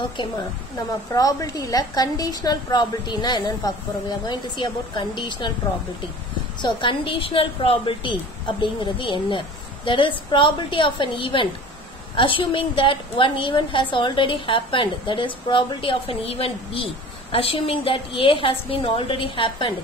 Okay ma, நம்ம probability ல conditional probability னா என்னன்னு பார்க்க போறோம். We are going to see about conditional probability. So conditional probability அப்படிங்கிறது என்ன? That is probability of an event assuming that one event has already happened. That is probability of an event B assuming that A has been already happened.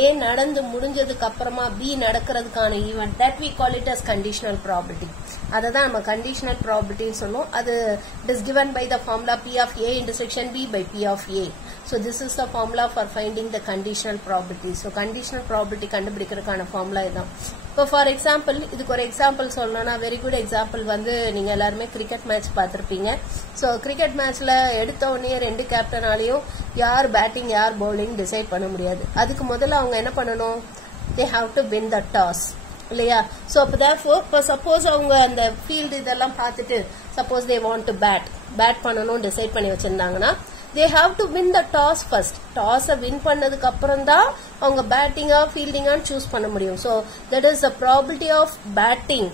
A நடந்து முடிஞ்சதுக்கு அப்புறமா B நடக்கிறதுக்கான event, that we call it as conditional probability. அததான் நம்ம conditional probability சொல்லுவோம். அது it is given by the formula P of A intersection B by P of A. So this is the formula for finding the conditional probability. So conditional probability கண்டுபிடிக்கிறதுக்கான formula இதான். இப்போ for example, இதுக்கு ஒரு example சொல்லணும்னா very good example வந்து நீங்க எல்லாருமே cricket match பார்த்திருப்பீங்க. So cricket matchல எடுத்த உடனே ரெண்டு கேப்டனாலையும் யார் பேட்டிங் யார் பவுலிங் டிசைட் பண்ண முடியாது. அதுக்கு முதல்ல அவங்க என்ன பண்ணணும்? They have to win the toss. இல்லையா? So அப்ப therefore இப்ப சப்போஸ் அவங்க அந்த ஃபீல்டு இதெல்லாம் பார்த்துட்டு suppose they want to bat பண்ணணும் டிசைட் பண்ணி வச்சிருந்தாங்கன்னா they have to win the toss first. Toss win பண்ணதுக்கு அப்புறம் தான் அவங்க பேட்டிங்கா ஃபீல்டிங்கா சூஸ் பண்ண முடியும். So that is the probability of batting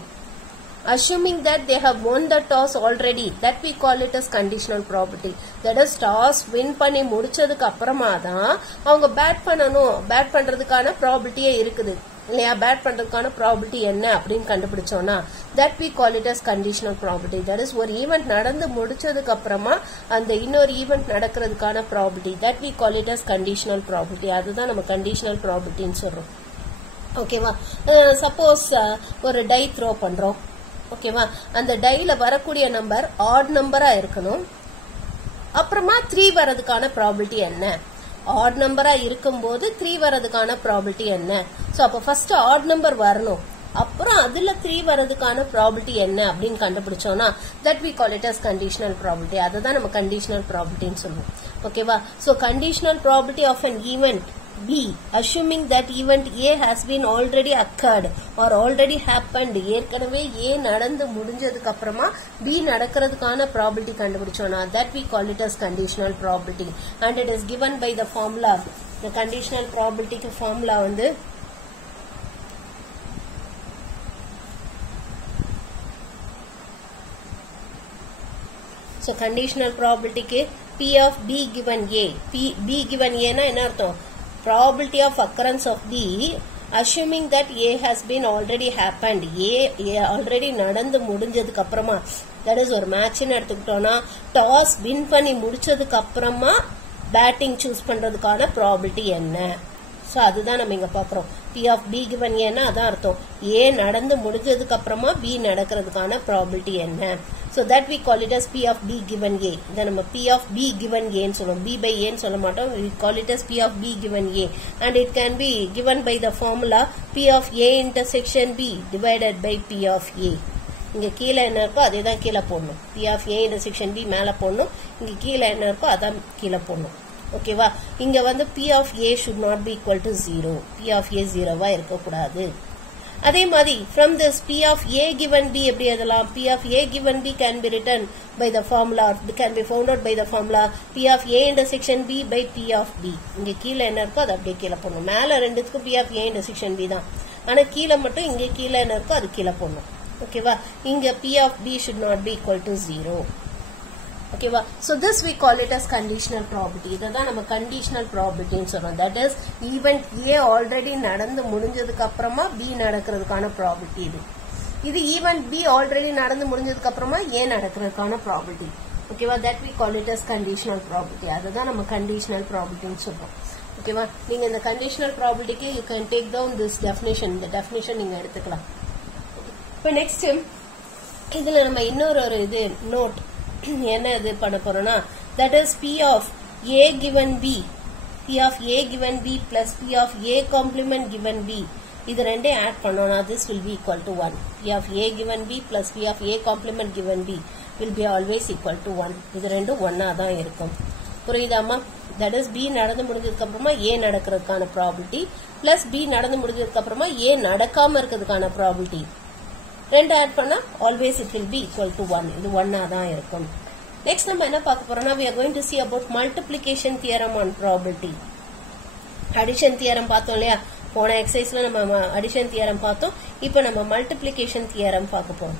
assuming that they have won the toss already, that we call it as conditional probability. That is toss win பண்ணி முடிச்சதுக்கு அப்புறமா தான் அவங்க பேட் பண்ணணும். பேட் பண்றதுக்கான probability இருக்குது இல்லையா? பேட் பண்றதுக்கான probability என்ன அப்படின்னு கண்டுபிடிச்சோம்னா that we call it as conditional probability. That is ஒரு ஈவென்ட் நடந்து முடிச்சதுக்கு அப்புறமா அந்த இன்னொரு ஈவென்ட் நடக்கிறதுக்கான probability, that we call it as conditional probability. அதுதான் நம்ம conditional probability ன்னு சொல்றோம். ஓகேவா? சப்போஸ் ஒரு டை த்ரோ பண்றோம். ஓகேவா? அந்த டைல வரக்கூடிய நம்பர் ஆட் நம்பரா இருக்கணும். அப்புறமா 3 வரதுக்கான probability என்ன? ஆட் நம்பரா இருக்கும்போது 3 வரதுக்கான probability என்ன? சோ அப்ப ஃபர்ஸ்ட் ஆட் நம்பர் வரணும். அப்புறம் அதுல 3 வரதுக்கான probability என்ன அப்படின்னு கண்டுபிடிச்சோம்னா that we call it as conditional probability. அதுதான் நம்ம conditional probability ன்னு சொல்லுவோம். ஓகேவா? So conditional probability of an event B assuming that event A has been already occurred or already happened. ஏற்கனவே A நடந்து முடிஞ்சதுக்கு அப்புறமா B நடக்கிறதுக்கான probability கண்டுபிடிச்சோம்னா that we call it as conditional probability and it is given by the formula. The conditional probability க்கு formula வந்து so conditional probability க்கு P of B given A. B given A னா என்ன அர்த்தம்? Probability of occurrence of B assuming that A has been already happened. A already நடந்து முடிஞ்சதுக்கு அப்புறமா that is ஒரு மேட்ச்னு எடுத்துக்கிட்டோம்னா டாஸ் வின் பண்ணி முடிச்சதுக்கு அப்புறமா பேட்டிங் சூஸ் பண்றதுக்கான probability என்ன? சோ அதுதான் நம்ம இங்க பாக்குறோம். P of B given A னா அதான் அர்த்தம். A நடந்து முடிஞ்சதுக்கு அப்புறமா B நடக்கிறதுக்கான probability என்ன? So that we call it as P of B given A. இத நம்ம P of B given A ன்னு சொல்லுவோம். B by A ன்னு சொல்ல மாட்டோம். We call it as P of B given A and it can be given by the formula P of A intersection B divided by P of A. இங்க கீழ என்ன இருக்கோ அதே தான் கீழ போடணும். P of A intersection B மேல போடணும். இங்க கீழ என்ன இருக்கோ அதான் கீழ போடணும். ஓகேவா? இங்க வந்து P of A should not be equal to 0. P of A 0வா இருக்க கூடாது. அதே மாதிரி from this P of A given B எப்படி எழுதலாம்? P of A given B can be written by the formula, can be found out by the formula P of A intersection B by P of B. இங்க கீழ என்ன இருக்கோ அது அப்படியே கீழ போடணும். மேல ரெண்டுத்துக்கும் P of A intersection B தான். ஆனா கீழ மட்டும் இங்க கீழ என்ன இருக்கோ அது கீழ போடணும். ஓகேவா? இங்க P of B should not be equal to 0. ஓகேவா? So this we call it as conditional probability. இததான் நம்ம conditional probability ன்னு சொல்றோம். That is event A already நடந்து முடிஞ்சதுக்கு அப்புறமா B நடக்கிறதுக்கான probability இது. இது event B already நடந்து முடிஞ்சதுக்கு அப்புறமா A நடக்கிறதுக்கான probability. ஓகேவா? That we call it as conditional probability. அதுதான் நம்ம conditional probability ன்னு சொல்றோம். ஓகேவா? நீங்க இந்த conditional probability க்கு you can take down this definition. இந்த definition நீங்க எடுத்துக்கலாம். இப்போ next இதுல நம்ம இன்னொரு இது note என்ன இது பண்ண போறோம்னா that is P of A given B. P of A given B plus P of A complement given B. இது ரெண்டே ஆட் பண்ணோம்னா this will be equal to 1. P of A given B plus P of A complement given B will be always equal to 1. இது ரெண்டும் 1 தான் இருக்கும். புரியுதாமா? that is B நடந்து முடிஞ்சதுக்கு அப்புறமா A நடக்கிறதுக்கான probability plus B நடந்து முடிஞ்சதுக்கு அப்புறமா A நடக்காம இருக்கிறதுக்கான probability ரெண்டு ஆட் பண்ணா always it will be equal to 1. இது 1 தான் இருக்கும். நெக்ஸ்ட் நம்ம என்ன பார்க்க போறோம்னா we are going to see about multiplication theorem on probability. addition theorem பார்த்தோம் இல்லையா? போன எக்ஸசைஸ்ல நம்ம addition theorem பார்த்தோம். இப்போ நம்ம multiplication theorem பார்க்க போறோம்.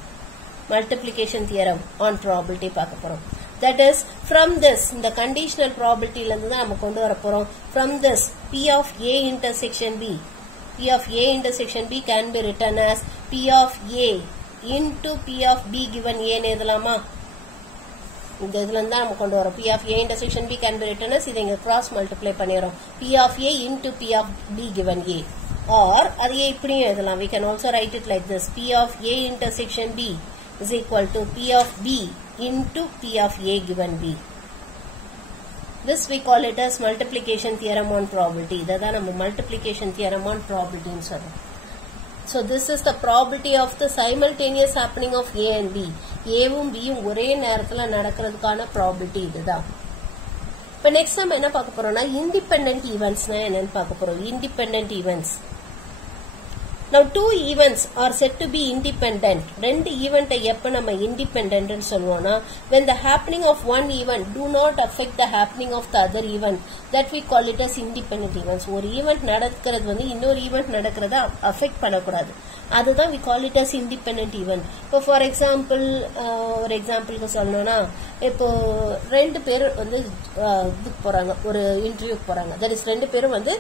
multiplication theorem on probability பார்க்க போறோம். That is, from this, இந்த conditional probability ல இருந்து தான் நம்ம கொண்டு வர போறோம். From this, P of A intersection B. P of A intersection B can be written as P of A into P of B given A னு எழுதலாமா? இந்த இதுல இருந்து தான் நம்ம கொண்டு வரோம். P of A intersection B can be written as இதை இங்க cross multiply பண்ணிரோம். P of A into P of B given A. Or அதையே இப்படியும் எழுதலாம். We can also write it like this. P of A intersection B is equal to P of B into P of A given B. This we call it as multiplication theorem on probability. இதான் நம்ம multiplication theorem on probability னு சொல்றோம். So this is the probability of the simultaneous happening of A and B. Aவும் Bயும் ஒரே நேரத்துல நடக்கிறதுக்கான probability இதுதான். இப்போ next நம்ம என்ன பார்க்க போறோம்னா independent eventsனா என்னன்னு பார்க்க போறோம். Independent events. Now two events are said to be independent. ரெண்டு event எப்ப நம்ம independent னு சொல்லுவோம்னா when the happening of one event do not affect the happening of the other event, that we call it as independent events. ஒரு event நடக்கிறது வந்து இன்னொரு event நடக்கிறத affect பண்ணக்கூடாது. அதுதான் we call it as independent event. இப்போ for example ஒரு எக்ஸாம்பிளுக்கு சொல்லணும்னா இப்போ ரெண்டு பேர் வந்து இதுக்கு போறாங்க, ஒரு இன்டர்வியூக்கு போறாங்க. தட் இஸ் ரெண்டு பேரும் வந்து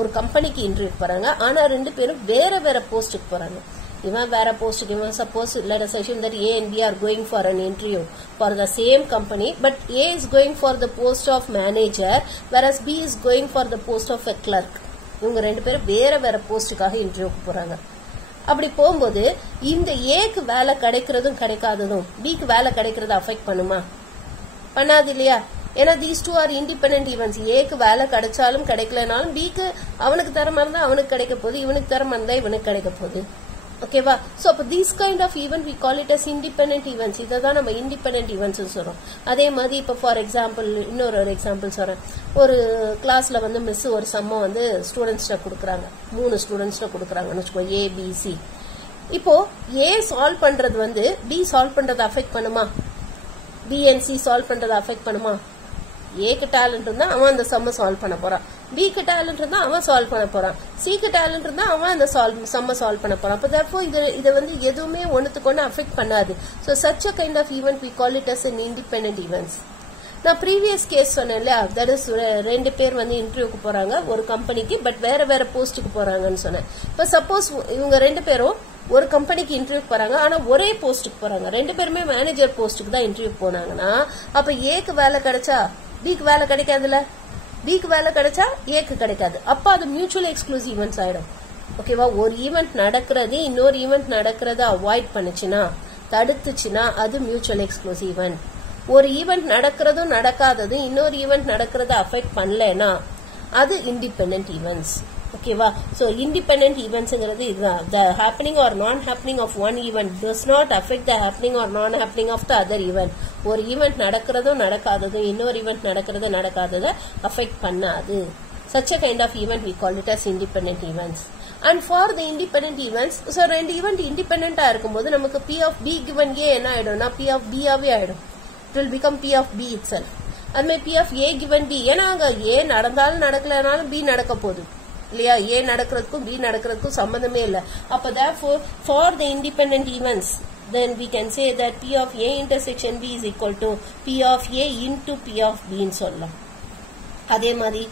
ஒரு கம்பெனிக்கு இன்டர்வியூக்கு போறாங்க. ஆனா ரெண்டு பேரும் வேற வேற போஸ்டுக்கு போறாங்க. இவன் வேற போஸ்டுக்கு, இவன் suppose let us assume that A and B are going for an interview for the same company, but A is going for the post of manager whereas B is going for the post of a clerk. இவங்க ரெண்டு பேரும் வேற வேற போஸ்டுக்காக இன்டர்வியூக்கு போறாங்க. அப்படி போகும்போது இந்த ஏக்கு வேலை கிடைக்கிறதும் கிடைக்காததும் பிக்கு வேலை கிடைக்கிறது அஃபெக்ட் பண்ணுமா? பண்ணாது இல்லையா? ஏன்னா these two are independent events. ஏக்கு வேலை கிடைச்சாலும் கிடைக்கலனாலும் பிக்கு அவனுக்கு தர மாதிரி தான் அவனுக்கு கிடைக்க போகுது, இவனுக்கு தர மாதிரி தான் இவனுக்கு கிடைக்க போகுது. ஓகேவா? சோ அப்ப these kind of event we call it as independent events. இததான் நம்ம independent events சொல்றோம். அதே மாதிரி இப்ப ஃபார் எக்ஸாம்பிள் இன்னொரு எக்ஸாம்பிள் சொல்றேன். ஒரு கிளாஸ்ல வந்து மிஸ் ஒரு சம்ம வந்து ஸ்டூடெண்ட்ஸ்ட கொடுக்குறாங்க, 3 ஸ்டூடெண்ட்ஸ்ட கொடுக்குறாங்கன்னு வச்சுக்கோ, A B C. இப்போ A சால்வ் பண்றது வந்து B சால்வ் பண்றது அஃபெக்ட் பண்ணுமா? B and C சால்வ் பண்றது அஃபெக்ட் பண்ணுமா? ஏக்கு டேலண்ட் இருந்தா அவன் அந்த சம்ம சால்வ் பண்ண போறான், பிக்கு டேலண்ட் இருந்தா அவன் சால்வ் பண்ண போறான், சிக்கு டேலண்ட் இருந்தா அவன் அந்த சம்ம சால்வ் பண்ண போறான். அப்ப therefore இத வந்து எதுவுமே ஒண்ணுத்துக்கு ஒண்ணு அஃபெக்ட் பண்ணாது. So such a kind of event we call it as an independent events. நான் ப்ரீவியஸ் கேஸ் சொன்னேன் இல்லையா, தட் இஸ் ரெண்டு பேர் வந்து இன்டர்வியூக்கு போறாங்க ஒரு கம்பெனிக்கு, பட் வேற வேற போஸ்டுக்கு போறாங்கன்னு சொன்னேன். இப்ப சப்போஸ் இவங்க ரெண்டு பேரும் ஒரு கம்பெனிக்கு இன்டர்வியூ போறாங்க, ஆனா ஒரே போஸ்டுக்கு போறாங்க, ரெண்டு பேருமே மேனேஜர் போஸ்டுக்கு தான் இன்டர்வியூ போனாங்கன்னா அப்ப ஏக்கு வேலை கிடைச்சா பிக்கு வேலை கிடைக்காதுல்ல, பிக்கு வேலை கிடைச்சா ஏக்கு கிடைக்காது. அப்ப அது மியூச்சுவலி எக்ஸ்க்ளூசிவ் ஈவெண்ட்ஸ் ஆயிடும். ஓகேவா? ஒரு ஈவெண்ட் நடக்கிறது இன்னொரு ஈவெண்ட் நடக்கிறத அவாய்ட் பண்ணுச்சுன்னா, தடுத்துச்சுன்னா அது மியூச்சுவல் எக்ஸ்க்ளூசிவ் ஈவெண்ட். ஒரு ஈவெண்ட் நடக்கிறதும் நடக்காததும் இன்னொரு ஈவெண்ட் நடக்கிறத அஃபெக்ட் பண்ணலன்னா அது இண்டிபெண்டன்ட் ஈவெண்ட்ஸ். ஓகேவா? சோ இண்டிபெண்டன்ட் ஈவெண்ட்ஸ்ங்கிறது இதுதான். The happening or non-happening of one event does not affect the happening or non-happening of the other event. ஒரு ஈவெண்ட் நடக்கிறதும் நடக்காததும் இன்னொரு ஈவெண்ட் நடக்கிறது நடக்காததை அஃபெக்ட் பண்ணாது. Such a kind of event we call it as independent events. And for the independent events, so ரெண்டு event இண்டிபெண்டன்டா இருக்கும்போது நமக்கு P of B given A என்ன ஆயிடும்னா P of B ஆவே ஆயிடும். It will become P of B itself. அதுமே P of A given B, ஏன்னா அங்க A நடந்தாலும் நடக்கலனாலும் B நடக்க போகுது இல்லையா? A நடக்கிறதுக்கும் B நடக்கிறதுக்கும் சம்பந்தமே இல்லை. அப்ப therefore for the independent events then we can say that P of A intersection B is equal to P of A into P of B ன்னு சொல்லலாம். அதே மாதிரி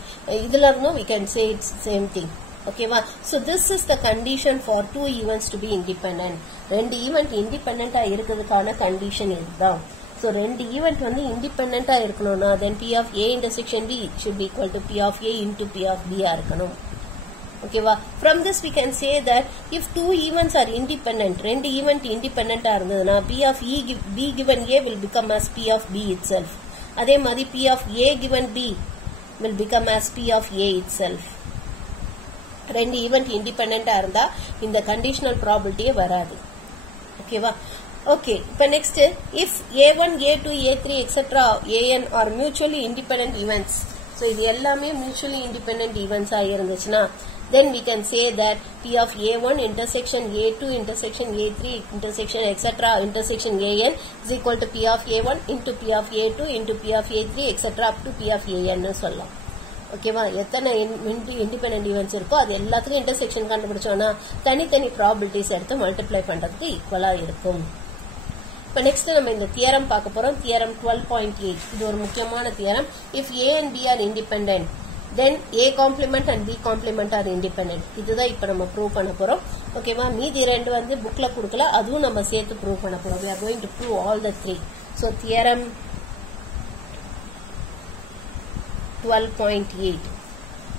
இதுல இருந்தும் we can say it's same thing. ஓகேவா? So this is the condition for two events to be independent. ரெண்டு event இண்டிபெண்டன்டா இருக்கிறதுக்கான condition இதுதான். So ரெண்டு ஈவெண்ட் வந்து இண்டிபெண்டன்டா இருக்கணும்னா then P of A intersection B should be equal to P of A into P of B இருக்கணும். ஓகேவா? From this we can say that if two events are independent, ரெண்டு event இண்டிபெண்டன்டா இருந்ததுன்னா P of B given A will become as P of B itself. அதே மாதிரி P of A given B will become as P of A itself. ரெண்டு event இண்டிபெண்டன்டா இருந்தா இந்த conditional ப்ராபபிலிட்டியே வராது. ஓகேவா? Okay, இப்ப next, if A1, A2, A3, etc. AN are mutually independent events. So இது எல்லாமே mutually independent events இருந்துச்சுன்னா then we can say that P of A1 intersection A2 intersection A3 intersection etc. intersection AN is equal to P of A1 into P of A2 into P of A3 etc. up to P of AN னு சொல்லலாம். ஓகேவா? எத்தனை independent events இருக்கோ அது எல்லாத்துக்கும் intersection கண்டுபிடிச்சோம்னா தனித்தனி probabilities எடுத்து multiply பண்றதுக்கு ஈக்குவலா இருக்கும். இப்போ நெக்ஸ்ட் நம்ம இந்த தியரம் பார்க்க போறோம். தியரம் 12.8. இது ஒரு முக்கியமான theorem. If A and B are independent, then A complement and B complement are independent. இதுதான் இப்போ நம்ம ப்ரூவ் பண்ண போறோம். ஓகேவா? மீதி ரெண்டு வந்து புக்ல கொடுக்கல, அதுவும் நம்ம சேர்த்து ப்ரூவ் பண்ண போறோம். We are going to prove all the three. So theorem 12.8.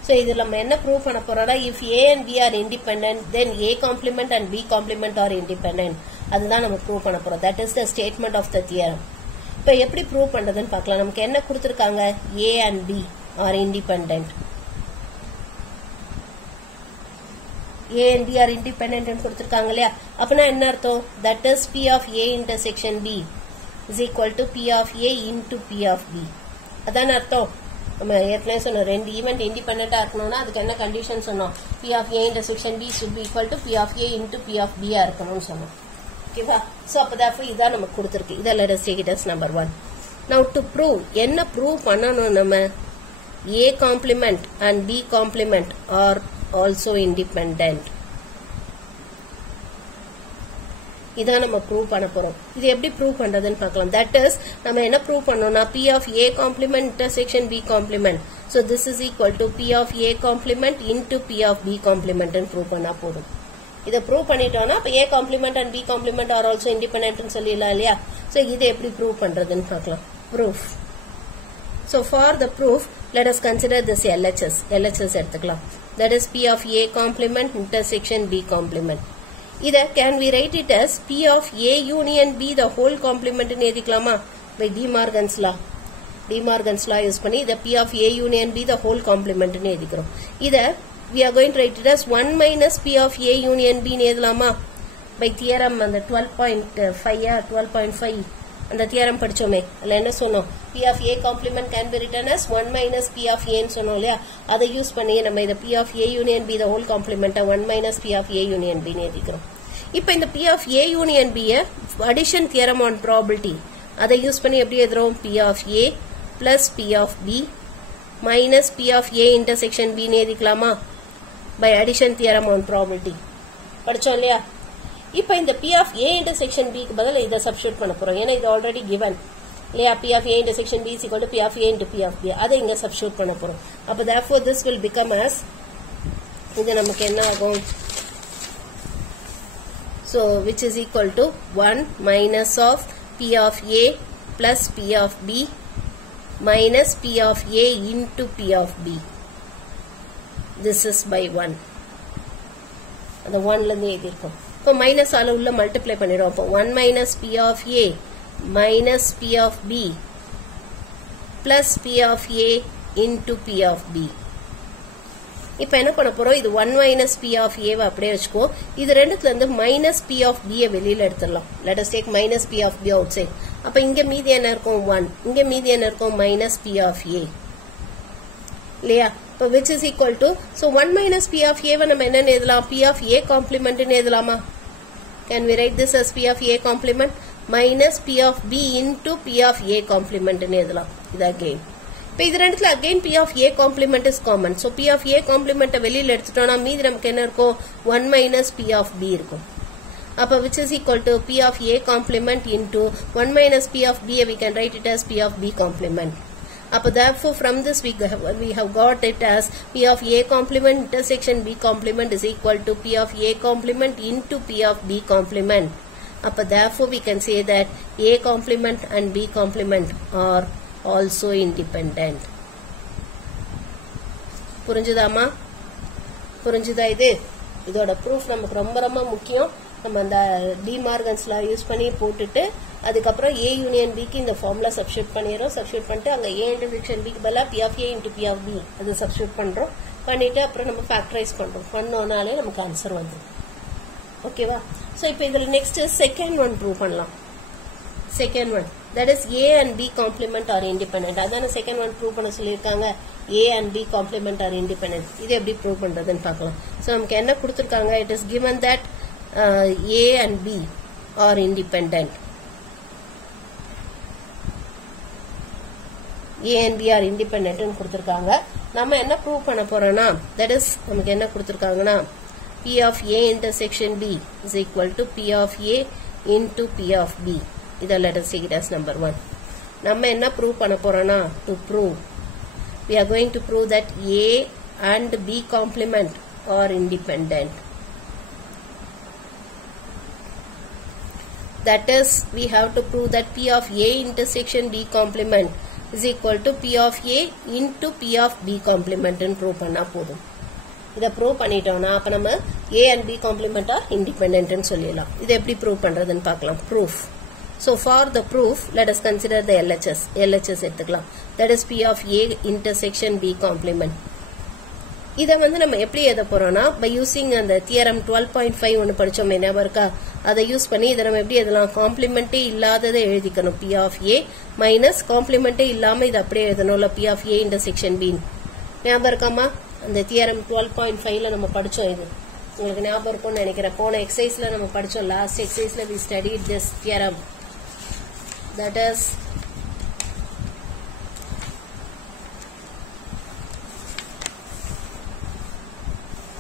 So இதில் நம்ம என்ன ப்ரூவ் பண்ண போறோம்னா, if A and B are independent, then A complement and B complement are independent. அதுதான் நம்ம ப்ரூவ் பண்ண போறோம். That is the statement of the theorem. இப்போ எப்படி ப்ரூவ் பண்றதுன்னு பார்க்கலாம். நமக்கு என்ன கொடுத்திருக்காங்க? A and B are independent. A and B are independent ன்னு கொடுத்திருக்காங்க இல்லையா? அப்பனா என்ன அர்த்தம்? That is P of A intersection B is equal to P of A into P of B. அதான் அர்த்தம். நம்ம ஏற்கனவே சொன்னோம், ரெண்டு ஈவெண்ட் இண்டிபெண்டா இருக்கணும்னா அதுக்கு என்ன கண்டிஷன் சொன்னோம்? P of A intersection B should be equal to P of A into P of B இருக்கணும்னு சொன்னோம். ஓகேவா? சோ அப்பதான் இதான் நமக்கு கொடுத்திருக்கு. இத let us take it as number 1. Now to prove, என்ன ப்ரூவ் பண்ணணும் நம்ம? A complement and B complement are also independent. இதான் நம்ம ப்ரூவ் பண்ண போறோம். இது எப்படி ப்ரூவ் பண்றதுன்னு பார்க்கலாம். தட் இஸ் நம்ம என்ன ப்ரூவ் பண்ணோம்னா, P of A complement intersection B complement. So this is equal to P of A complement into P of B complement ன்னு ப்ரூவ் பண்ணா போதும். இத ப்ரூவ் பண்ணிட்டோம்னா அப்ப A complement and B complement are also independent ன்னு சொல்லிடலாம் இல்லையா? So இதை எப்படி ப்ரூவ் பண்றதுன்னு பார்க்கலாம். Proof. So for the proof, let us consider this LHS. LHS எடுத்துக்கலாம். That is P of A complement intersection B complement. இத can we write it as P of A union B the whole complement ன்னு எழுதிக்கலாமா? By De Morgan's law. De Morgan's law use பண்ணி இத P of A union B the whole complement ன்னு எழுதிக்கிறோம். இத we are going to write it as 1 minus P of A union B ன்னு எழுதலாமா? By theorem அந்த 12.5 அந்த theorem படிச்சோமே, அதுல என்ன சொன்னோம்? P of A complement can be written as 1 minus P of A ன்னு சொன்னோம் இல்லையா? அதை யூஸ் பண்ணி நம்ம இத P of A union B the whole complement 1 minus P of A union B ன்னு எழுதிக்கிறோம். இப்போ இந்த P of A union B addition theorem on probability அதை யூஸ் பண்ணி எப்படி எழுதுறோம்? P of A plus P of B minus P of A intersection B ன்னு எழுதிக்கலாமா? By addition theorem on probability படிச்சோம் இல்லையா? இப்போ இந்த P of A intersection B க்கு பதிலா இத சப்ஸ்டிட்யூட் பண்ண போறோம். ஏன்னா இது ஆல்ரெடி given இல்லையா? P of A intersection B is equal to P of A into P of B. அதை இங்க சப்ஸ்டிட்யூட் பண்ண போறோம். அப்ப therefore this will become as, இது நமக்கு என்ன ஆகும்? So which is equal to 1 minus of P of A plus P of B minus P of A into P of B. This is by 1. அந்த 1ல இருந்து எழுதிருக்கோம். இப்போ மைனஸ் ஆல உள்ள multiply பண்ணிடுவோம். அப்போ 1 minus P of A minus P of B plus P of A into P of B. இப்போ என்ன பண்ண போறோம்? இது 1 minus P of A அப்படியே வச்சுக்கோ. இது ரெண்டுத்துல இருந்து minus P of B வெளியில எடுத்துடலாம். Let us take minus P of B outside. அப்ப இங்க மீதி என்ன இருக்கும்? 1. இங்க மீதி என்ன இருக்கும்? minus P of A. இல்லையா? இப்போ which is equal to, so 1 minus P of A நம்ம என்ன எழுதலாம்? P of A complement ன்னு எழுதலாமா? Can we write this as P of A complement minus P of B into P of A complement ன்னு எழுதலாம். இது again. இப்போ இது ரெண்டுத்துல again P of A complement is common. So P of A complement வெளியில எடுத்துட்டோம்னா மீதி நமக்கு என்ன இருக்கும்? 1 minus P of B இருக்கும். அப்ப which is equal to P of A complement into 1 minus P of B, we can write it as P of B complement. அப்ப therefore from this we have got it as P of A complement intersection B complement is equal to P of A complement into P of B complement. அப்ப therefore we can say that A complement and B complement are also independent. புரிஞ்சுதாமா? புரிஞ்சுதா? இது இதோட proof நமக்கு ரொம்ப ரொம்ப முக்கியம். நம்ம அந்த டி மார்கன்ஸ் லா யூஸ் பண்ணி போட்டுட்டு அதுக்கப்புறம் A யூனியன் Bக்கு இந்த ஃபார்முலா சப்ஸ்டிட்யூட் பண்ணிடுறோம். சப்ஸ்டிட்யூட் பண்ணிட்டு அங்க A இன்டர்செக்ஷன் Bக்கு பதிலா P of A into P of B அது சப்ஸ்டிட்யூட் பண்றோம். பண்ணிட்டு அப்புறம் நம்ம ஃபேக்டரைஸ் பண்றோம். பண்ணோம்னாலே நமக்கு ஆன்சர் வந்துடும். ஓகேவா? சோ இப்போ இதுல நெக்ஸ்ட் செகண்ட் ஒன் ப்ரூவ் பண்ணலாம். Second one, that is A and B complement are independent. அதான செகண்ட் ஒன் ப்ரூவ் பண்ண சொல்லியிருக்காங்க. A and B complement are independent. இது எப்படி ப்ரூவ் பண்றதுன்னு பார்க்கலாம். சோ நமக்கு என்ன கொடுத்திருக்காங்க? It is given that A and B are independent. A and B are independent ன்னு கொடுத்திருக்காங்க. நம்ம என்ன ப்ரூவ் பண்ண போறோம்னா, that is நமக்கு என்ன கொடுத்திருக்காங்கன்னா P of A intersection B is equal to P of A into P of B. இதை let us take it as number 1. நம்ம என்ன prove பண்ண போறோம்னா to prove we are going to prove that A and B complement are independent. That is, we have to prove that P of A intersection B complement is equal to P of A into P of B complement and prove பண்ணா போதும். இதை prove பண்ணிட்டோம்னா அப்ப நம்ம A and B complement are independent ன்னு சொல்லிடலாம். இதை எப்படி prove பண்றதுன்னு பார்க்கலாம். Proof. So for the proof, let us consider the LHS. LHS எடுத்துக்கலாம். That is P of A intersection B complement. இதை வந்து நம்ம எப்படி எழுத போறோம்னா by using அந்த தியரம் 12.5 ஒன்று படிச்சோமே ஞாபகம் இருக்கா, அதை யூஸ் பண்ணி இதை நம்ம எப்படி எழுதலாம், காம்ப்ளிமெண்டே இல்லாததை எழுதிக்கணும். P of A மைனஸ் காம்ப்ளிமெண்டே இல்லாம இது அப்படியே எழுதணும்ல P of A intersection B. ஞாபகம் இருக்காமா, அந்த தியரம் 12.5ல நம்ம படிச்சோம். இது உங்களுக்கு ஞாபகம் இருக்கும்னு நினைக்கிறேன். போன எக்ஸசைஸ்ல நம்ம படிச்சோம். லாஸ்ட் எக்ஸசைஸ்ல we studied this theorem. That is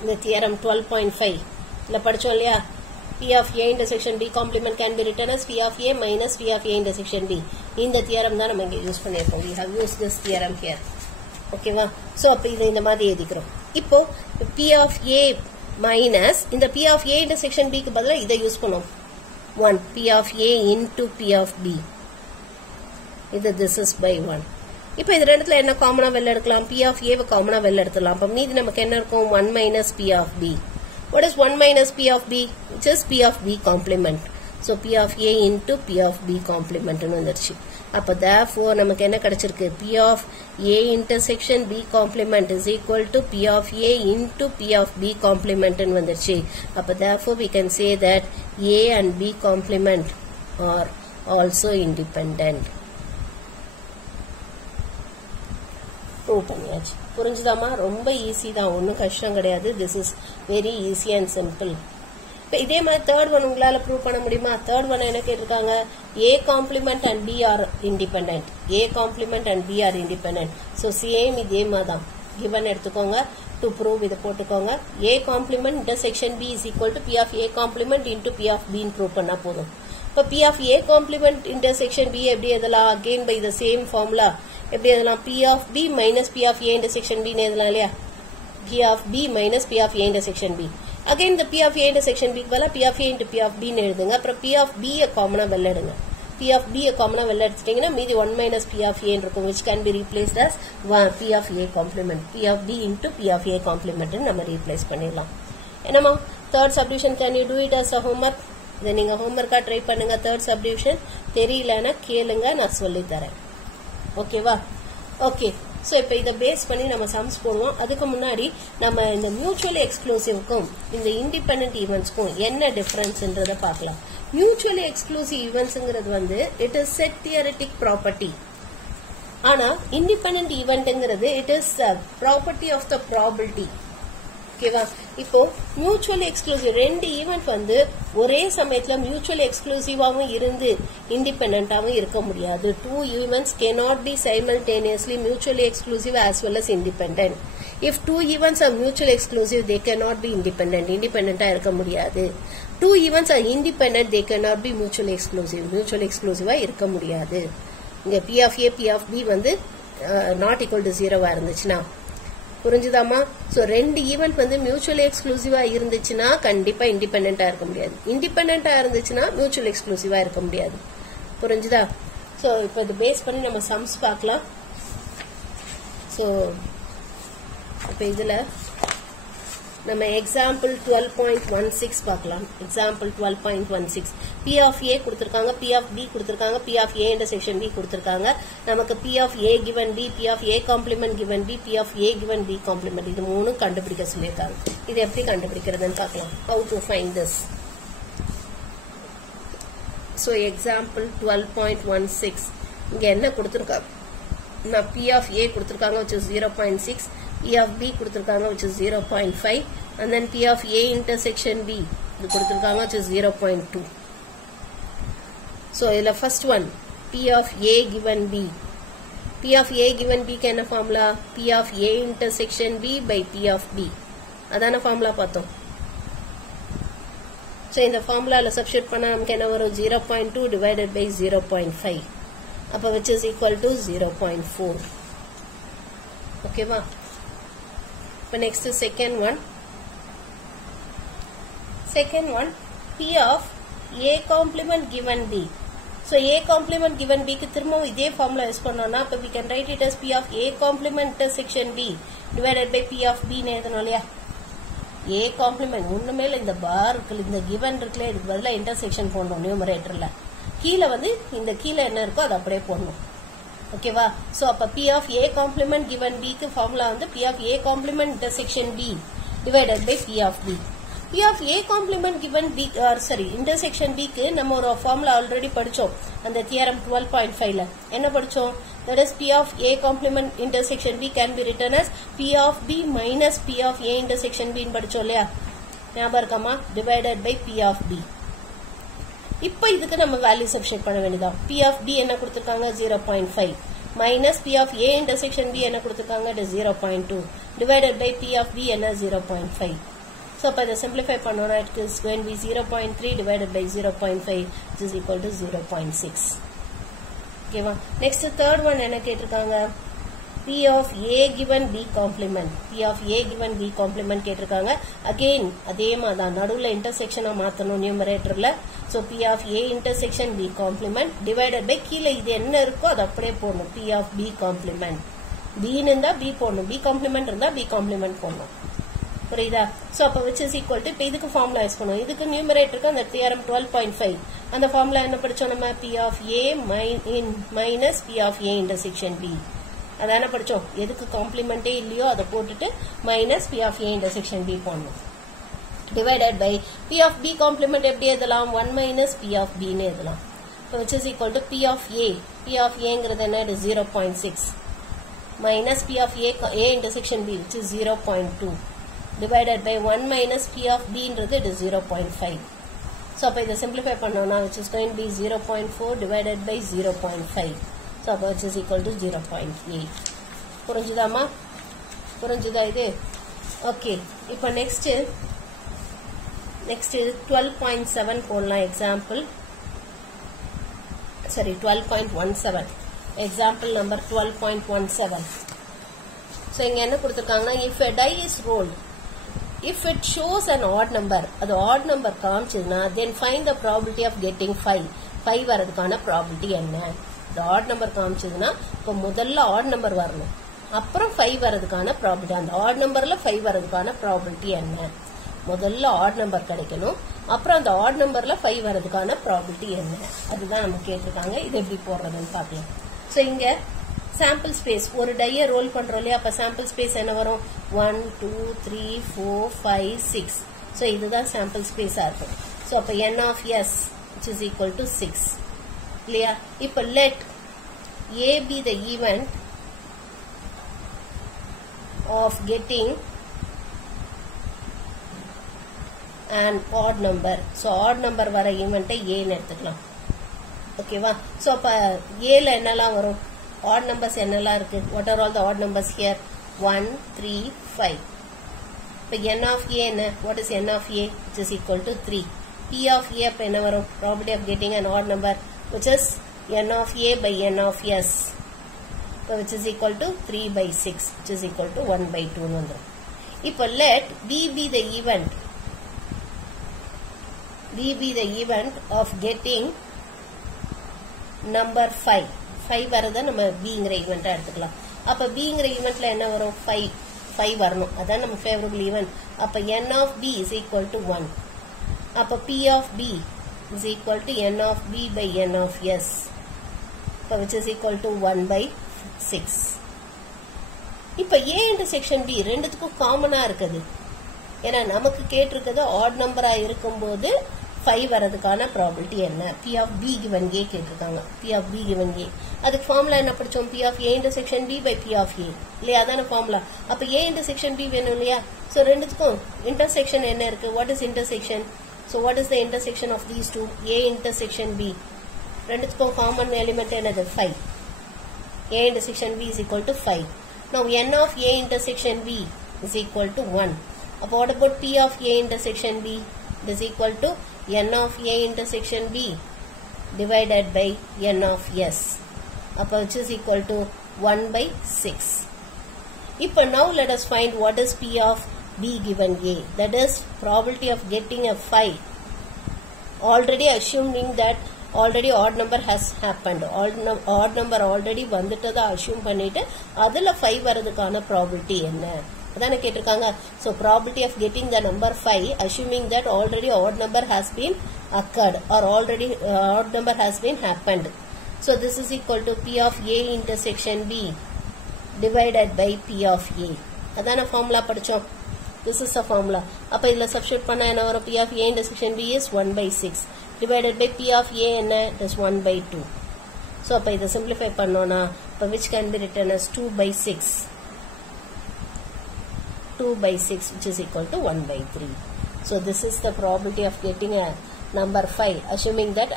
the theorem 12.5 ல படிச்சோம் இல்லையா, P of A intersection B complement can be written as P of A minus P of A intersection B. இந்த தியரம் தான் நம்ம இங்க யூஸ் பண்ணியிருக்கோம். We have used this theorem here. ஓகேவா? So அப்ப இதை இந்த மாதிரி எழுதிக்கிறோம். இப்போ P of A minus இந்த P of A intersection B க்கு பதிலா இதை யூஸ் பண்ணுவோம். 1 P of A into P of B. இது this is by 1. இப்போ இது ரெண்டுத்துல என்ன காமனா வெளில எடுக்கலாம், P of A காமனா வெளில எடுத்துடலாம். அப்ப மீதி நமக்கு என்ன இருக்கும், 1 minus P of B. What is 1 minus P of B? Which is P of B complement. So P of A into P of B complement ன்னு வந்துருச்சு. அப்ப therefore நமக்கு என்ன கிடைச்சிருக்கு, P of A intersection B complement is equal to P of A into P of B complement ன்னு வந்துருச்சு. அப்ப therefore we can say that A and B complement are also independent. Prove பண்ணியாச்சு. புரிஞ்சுதாமா? ரொம்ப easy தான், ஒன்றும் கஷ்டம் கிடையாது. This is very easy and simple. இப்போ இதே மாதிரி தேர்ட் ஒன் உங்களால ப்ரூவ் பண்ண முடியுமா? தேர்ட் ஒன் என்ன கேட்டிருக்காங்க, A complement and B are independent. A complement and B are independent. So same இதே மாதிரி தான் கிவன் எடுத்துக்கோங்க. டு ப்ரூவ் இதை போட்டுக்கோங்க. A complement intersection B is equal to P of A complement into P of B ன்னு prove பண்ணா போதும். இப்போ P of A complement intersection B எப்படி எதெல்லாம், again by the same formula எப்படி எழுதலாம், P of B minus P of A intersection B ன்னு எழுதலாம் இல்லையா, P of B minus P of A intersection B. Again the P of A intersection B பதிலா P of A into P of B ன்னு எழுதுங்க. அப்புறம் P of B காமனா வெளில எடுங்க. P of B காமனா வெளில எடுத்துட்டீங்கன்னா மீதி 1 minus P of A இருக்கும், which can be replaced as P of A complement. P of B into P of A complement ன்னு நம்ம ரீப்ளேஸ் பண்ணிடலாம். என்னமா third subdivision, can you do it as a homework? இதை நீங்க ஹோம்ஒர்க்கா try பண்ணுங்க. Third subdivision தெரியலன்னா கேளுங்க, நான் சொல்லி தரேன். ஓகேவா? ஓகே. ஸோ இப்போ இதை பேஸ் பண்ணி நம்ம சம்ஸ் போடுவோம். அதுக்கு முன்னாடி நம்ம இந்த மியூச்சுவலி எக்ஸ்க்ளூசிவ்க்கும் இந்த இண்டிபெண்டன்ட் ஈவெண்ட்ஸ்க்கும் என்ன டிஃபரன்ஸ்ன்றதை பார்க்கலாம். மியூச்சுவலி எக்ஸ்க்ளூசிவ் ஈவெண்ட்ஸ்ங்கிறது வந்து it is set theoretic property. ஆனா இண்டிபெண்டன்ட் ஈவெண்ட்ங்கிறது it is property of the probability. ஓகேவா? இப்போ மியூச்சுவலி எக்ஸ்க்ளூசிவ் ரெண்டு ஈவெண்ட் வந்து ஒரே சமயத்துல மியூச்சுவலி எக்ஸ்க்ளூசிவாவும் இருந்து இண்டிபெண்டன்டாவும் இருக்க முடியாது. Two events cannot be simultaneously mutually exclusive as well as independent. If two events are mutually exclusive, they cannot be independent. Independent-ஆ இருக்க முடியாது. Two events are independent, they cannot be mutually exclusive. Mutually exclusive-ஆ இருக்க முடியாது. இங்க P of A, P of B வந்து not equal to 0-ஆ இருந்துச்சுன்னா, புரிஞ்சுதாமா? So ரெண்டு event வந்து mutually எக்ஸ்க்ளூசிவா இருந்துச்சுன்னா கண்டிப்பா இண்டிபெண்டன்டா இருக்க முடியாது. இண்டிபெண்டன்டா இருந்துச்சுன்னா மியூச்சுவல் எக்ஸ்க்ளூசிவா இருக்க முடியாது. புரிஞ்சுதா? சோ இப்போ இது பேஸ் பண்ணி நம்ம சம்ஸ் பார்க்கலாம். சோ இப்போ இதுல நம்ம எக்ஸாம்பிள் 12.16 பார்க்கலாம். எக்ஸாம்பிள் 12.16 P of A கொடுத்திருக்காங்க, P of B கொடுத்திருக்காங்க, P of A intersection B கொடுத்திருக்காங்க. நமக்கு P of A given B, P of A complement given B, P of A given B complement இது மூணும் கண்டுபிடிக்க சொல்லியிருக்காங்க. இது எப்படி கண்டுபிடிக்கிறதுன்னு பார்க்கலாம். How to find this? So example 12.16 இங்க என்ன கொடுத்திருக்காங்க, நான் P of A கொடுத்திருக்காங்க which is 0.6, P of B கொடுத்திருக்காங்க which is 0.5 and then P of A intersection B இது கொடுத்திருக்காங்க which is 0.2. So இதுல first one P of A given B. P of A given B க்கு என்ன formula, P of A intersection B by P of B. அதான formula பார்த்தோம். So in the formula substitute பண்ணா நமக்கு என்ன வரும் 0.2 divided by 0.5 அப்ப which is equal to 0.4 okay va இப்ப next second one P of A complement given B. So A complement given B க்கு திரும்பவும் இதே formula யூஸ் பண்ணோம்னா அப்ப we can write it as P of A complement intersection B divided by P of B ன்னு எழுதணும் இல்லையா A complement ஒண்ணுமே இல்ல இந்த பார் இருக்கு இந்த given இருக்குல இதுக்கு பதிலா intersection போடணும் நியூமரேட்டர்ல கீழ வந்து இந்த கீழ என்ன இருக்கோ அது அப்படியே போடணும் ஓகேவா சோ அப்ப P of A complement given B க்கு formula வந்து P of A complement intersection B divided by P of B P of A complement given B intersection B க்கு நம்ம ஒரு formula already படிச்சோம் அந்த theorem 12.5 ல என்ன படிச்சோம் that is P of A complement intersection B can be written as P of B minus P of A intersection B ன்னு படிச்சோம் இல்லையா ஞாபகம் இருக்கமா divided by P of B இப்போ இதுக்கு நம்ம வேல்யூ சப்ஸ்டிட்யூட் பண்ண வேண்டியதான் P of B என்ன கொடுத்திருக்காங்க 0.5 minus P of A intersection B என்ன கொடுத்திருக்காங்க it is 0.2 divided by P of B என்ன 0.5 So, by the simplify pannona, it is going to be 0.3 divided by 0.5, which is equal to 0.6. Okay, next third one, enna ketirukanga P of A given B complement. P of A given B complement ketirukanga. Again, adhe maada nadula intersection maathano numerator la. So, P of A intersection B complement divided by keela idu enna irukko adu appadiye podum P of B complement. B nunda B podum B complement irundha B complement podum. புரியுதா so அப்ப which is equal to இப்ப இதுக்கு formula use பண்ணுவோம் இதுக்கு நியூமரேட்டருக்கு அந்த theorem 12.5 அந்த formula என்ன படிச்சோம் நம்ம P of A minus P of A intersection B அதான படிச்சோம் எதுக்கு காம்ப்ளிமெண்டே இல்லையோ அத போட்டுட்டு minus P of A intersection B போடணும் divided by P of B complement எப்படி எழுதலாம் 1 minus P of B ன்னு எழுதலாம் which is equal to P of A ங்கிறது என்ன 0.6 minus P of A intersection B which is 0.2 divided by 1 minus P of B ன்றது it is 0.5 so அப்ப இத simplify பண்ணோம்னா which is going to be 0.4 divided by 0.5 so அப்ப which is equal to 0.8 புரிஞ்சுதாமா புரிஞ்சுதா இது okay இப்போ next 12.7 போடலாம் example sorry 12.17 example number 12.17 so இங்க என்ன கொடுத்திருக்காங்கன்னா if a die is rolled if it shows an odd number அது odd number காமிச்சதுனா then find the probability of getting 5 வரதுக்கான probability என்ன the odd number காமிச்சதுனா இப்ப முதல்ல odd number வரணும் அப்புறம் 5 வரதுக்கான probability அந்த odd numberல 5 வரதுக்கான probability என்ன முதல்ல odd number கிடைக்கணும் அப்புறம் அந்த odd numberல 5 வரதுக்கான probability என்ன அதுதான் நம்ம கேட்டிருக்காங்க இது எப்படி போடுறதுன்னு பாக்கலாம் சோ இங்க sample space ஒரு die roll பண்றோம் இல்லையா அப்ப sample space என்ன வரும் 1 2 3 4 5 6 so இதுதான் sample space ஆ இருக்கும் so அப்ப n of s which is equal to 6 இல்லையா இப்ப let a be the event of getting an odd number so odd number வர event a ன்னு எடுத்துக்கலாம் ஓகேவா so அப்ப a ல என்னலாம் வரும் odd numbers என்னலாம் இருக்கு what are all the odd numbers here 1 3 5 இப்ப n of a என்ன what is n of a which is equal to 3 p of a அப்ப என்ன வரும் probability of getting an odd number which is n of a by n of s which is equal to 3 by 6 which is equal to 1 by 2 ன்னு வந்துரும் இப்ப let b be the event of getting number 5 வரத நம்ம bங்கிற ஈவென்ட்டா எடுத்துக்கலாம் அப்ப bங்கிற ஈவென்ட்ல என்ன வரும் 5 வரணும் அதான் நம்ம ஃபேவரபிள் ஈவென்ட் அப்ப n of b is equal to 1 அப்ப p of b is equal to n of b by n of s which is equal to 1 by 6 இப்ப a intersection b ரெண்டுத்துக்கும் காமனா இருக்குது ஏன்னா நமக்கு கேட்டிருக்கிறது ஆட் நம்பரா இருக்கும்போது 5 வரதுக்கான probability என்ன p of b given a கேட்டிருக்காங்க p of b given a அதுக்கு ஃபார்முலா என்ன படிச்சோம் p of a intersection b by p of a இல்லையா அதான ஃபார்முலா அப்ப a intersection b வேணும் இல்லையா சோ ரெண்டுத்துக்கும் intersection என்ன இருக்கு what is intersection so what is the intersection of these two a intersection b ரெண்டுத்துக்கும் காமன் எலிமெண்ட் என்னது 5 a intersection b is equal to 5 now n of a intersection b is equal to 1 அப்ப what about p of a intersection b it is equal to n of A intersection B divided by n of S. Which is equal to 1 by 6. Now let us find what is P of B given A. That is probability of getting a 5. Already assuming that already odd number has happened. Odd number already வந்துட்டதா assume பண்ணிட்டு அதுல 5 வரதுக்கான probability என்ன அதானே கேட்டிருக்காங்க. So probability of getting the number 5 assuming that already odd number has been occurred or already odd number has been happened. So this is equal to P of A intersection B divided by P of A. அதான formula படிச்சோம். This is the formula. அப்ப இதுல substitute பண்ணா என்ன வரும்? P of A intersection B is 1 by 6 divided by P of A என்ன? It is 1 by 2. So அப்ப இதை simplify பண்ணோம்னா which can be written as 2 by 6. 2 by 6 which is equal to 1 by 3. So this is the probability of getting a number 5 assuming that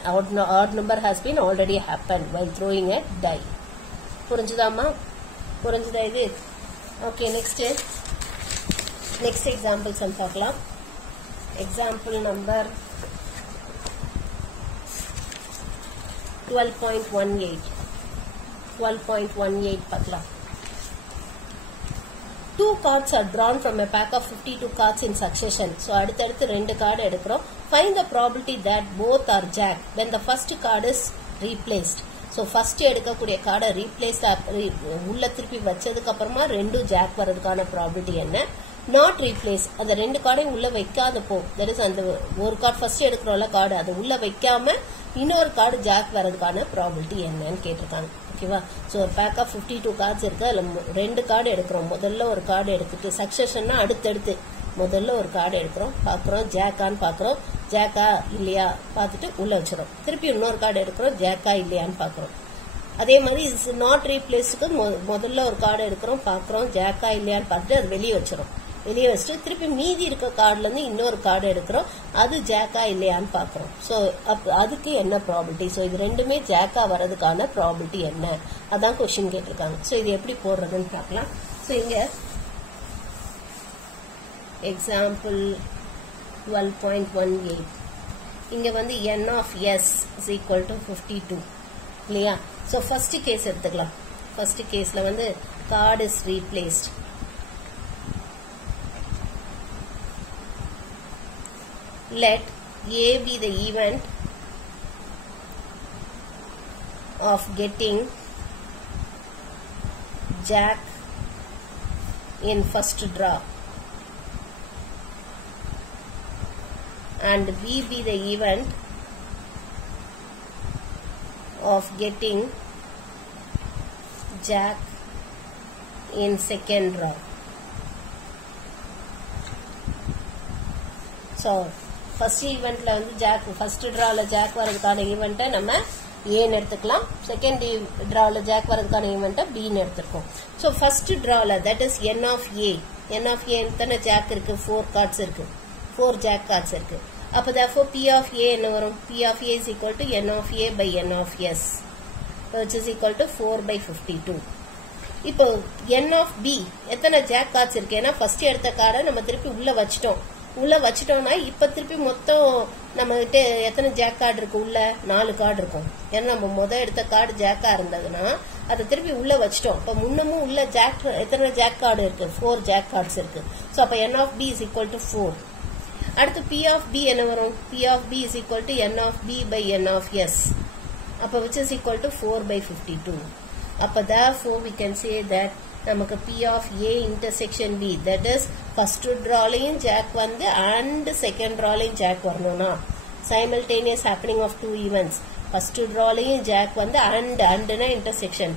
odd number has been already happened while throwing a die. புரிஞ்சுதாமா? புரிஞ்சுதா இது? Okay, next example sum பார்க்கலாம். Example number 12.18. 12.18 பார்க்கலாம். 2 cards are drawn from a pack of 52 cards in succession. So அடுத்தடுத்து 2 card எடுக்கிறோம். Find the probability that both are jack when the first card is replaced. So first எடுக்கக்கூடிய கார்டை replace உள்ள திருப்பி வச்சதுக்கு அப்புறமா 2 jack வரதுக்கான probability என்ன? Not replace அந்த 2 கார்டையும் உள்ள வைக்காதப்போ that is அந்த ஒரு கார்டு first எடுக்கிறோம்ல கார்டு அதை உள்ள வைக்காம இன்னொரு கார்டு ஜாக் வரதுக்கான probability என்னன்னு கேட்டிருக்காங்க. ஓகேவா? ஸோ ஒரு பேக் ஆஃப் 52 கார்ட்ஸ் இருக்கு. அதில் 2 கார்டு எடுக்கிறோம். முதல்ல ஒரு கார்டு எடுத்துட்டு சக்சஷன்னா அடுத்தடுத்து முதல்ல ஒரு கார்டு எடுக்கிறோம், பார்க்குறோம் ஜாக்கான்னு பார்க்குறோம், ஜாக்கா இல்லையா பார்த்துட்டு உள்ள வச்சிடும். திருப்பி இன்னொரு கார்டு எடுக்கிறோம், ஜாக்கா இல்லையான்னு பார்க்குறோம். அதே மாதிரி இது நாட் ரீப்ளேஸுக்கு முதல்ல ஒரு கார்டு எடுக்கிறோம், பார்க்குறோம் ஜாக்கா இல்லையான்னு பார்த்துட்டு அது வெளியே வச்சிடும். வெளியே வச்சுட்டு திருப்பி மீதி இருக்க கார்டுலேருந்து இன்னொரு கார்டு எடுக்கிறோம், அது ஜாக்கா இல்லையான்னு பார்க்குறோம். ஸோ அதுக்கு என்ன ப்ராபிலிட்டி? ஸோ இது ரெண்டுமே ஜாக்கா வரதுக்கான ப்ராபிலிட்டி என்ன? அதான் கொஸ்டின் கேட்டிருக்காங்க. ஸோ இது எப்படி போடுறதுன்னு பார்க்கலாம். ஸோ இங்கே எக்ஸாம்பிள் 12.18 இங்கே வந்து n of s is equal to 52 இல்லையா? ஸோ ஃபர்ஸ்ட் கேஸ் எடுத்துக்கலாம். ஃபர்ஸ்ட் கேஸில் வந்து card is replaced. Let A be the event of getting jack in first draw and B be the event of getting jack in second draw. So first ஈவெண்ட்ல வந்து jack first டிராவில் jack வரதுக்கான ஈவெண்ட்டை நம்ம ஏன்னு எடுத்துக்கலாம். செகண்ட் டிராவில் jack வரதுக்கான ஈவெண்ட்டை பின்னு எடுத்துருக்கோம். ஸோ ஃபர்ஸ்ட் டிராவில் that is n of A. n of A எத்தனை ஜாக் இருக்கு? 4 கார்ட்ஸ் இருக்கு, 4 ஜாக் கார்ட்ஸ் இருக்கு. அப்போ therefore P of A என்ன வரும்? P of A is equal to n of A by n of S which is equal to 4 by 52. இப்போ n of B எத்தனை jack cards இருக்கு? ஏன்னா ஃபர்ஸ்ட் எடுத்த கார்டை நம்ம திருப்பி உள்ள வச்சிட்டோம்னா இப்ப திருப்பி மொத்தம் நம்ம கிட்ட எத்தனை ஜாக் கார்டு இருக்கு? உள்ள 4 கார்டு இருக்கும். ஏன்னா நம்ம எடுத்த கார்டு ஜாக்கா இருந்ததுன்னா அதை திருப்பி உள்ள வச்சிட்டோம். இப்ப முன்னமும் உள்ள ஜாக் எத்தனை ஜாக் கார்டு இருக்கு? 4 ஜாக் கார்ட்ஸ் இருக்கு. ஸோ அப்ப n of B is equal to 4. அடுத்து P of B என்ன வரும்? P of B is equal to n of B by n of S. அப்ப which is equal to 4 by 52. அப்ப therefore we can say that நமக்கு P of A intersection B that is first drawலையும் jack வந்து and second drawலையும் jack வரணும்னா simultaneous happening of 2 events. first drawலையும் jack வந்து andனா intersection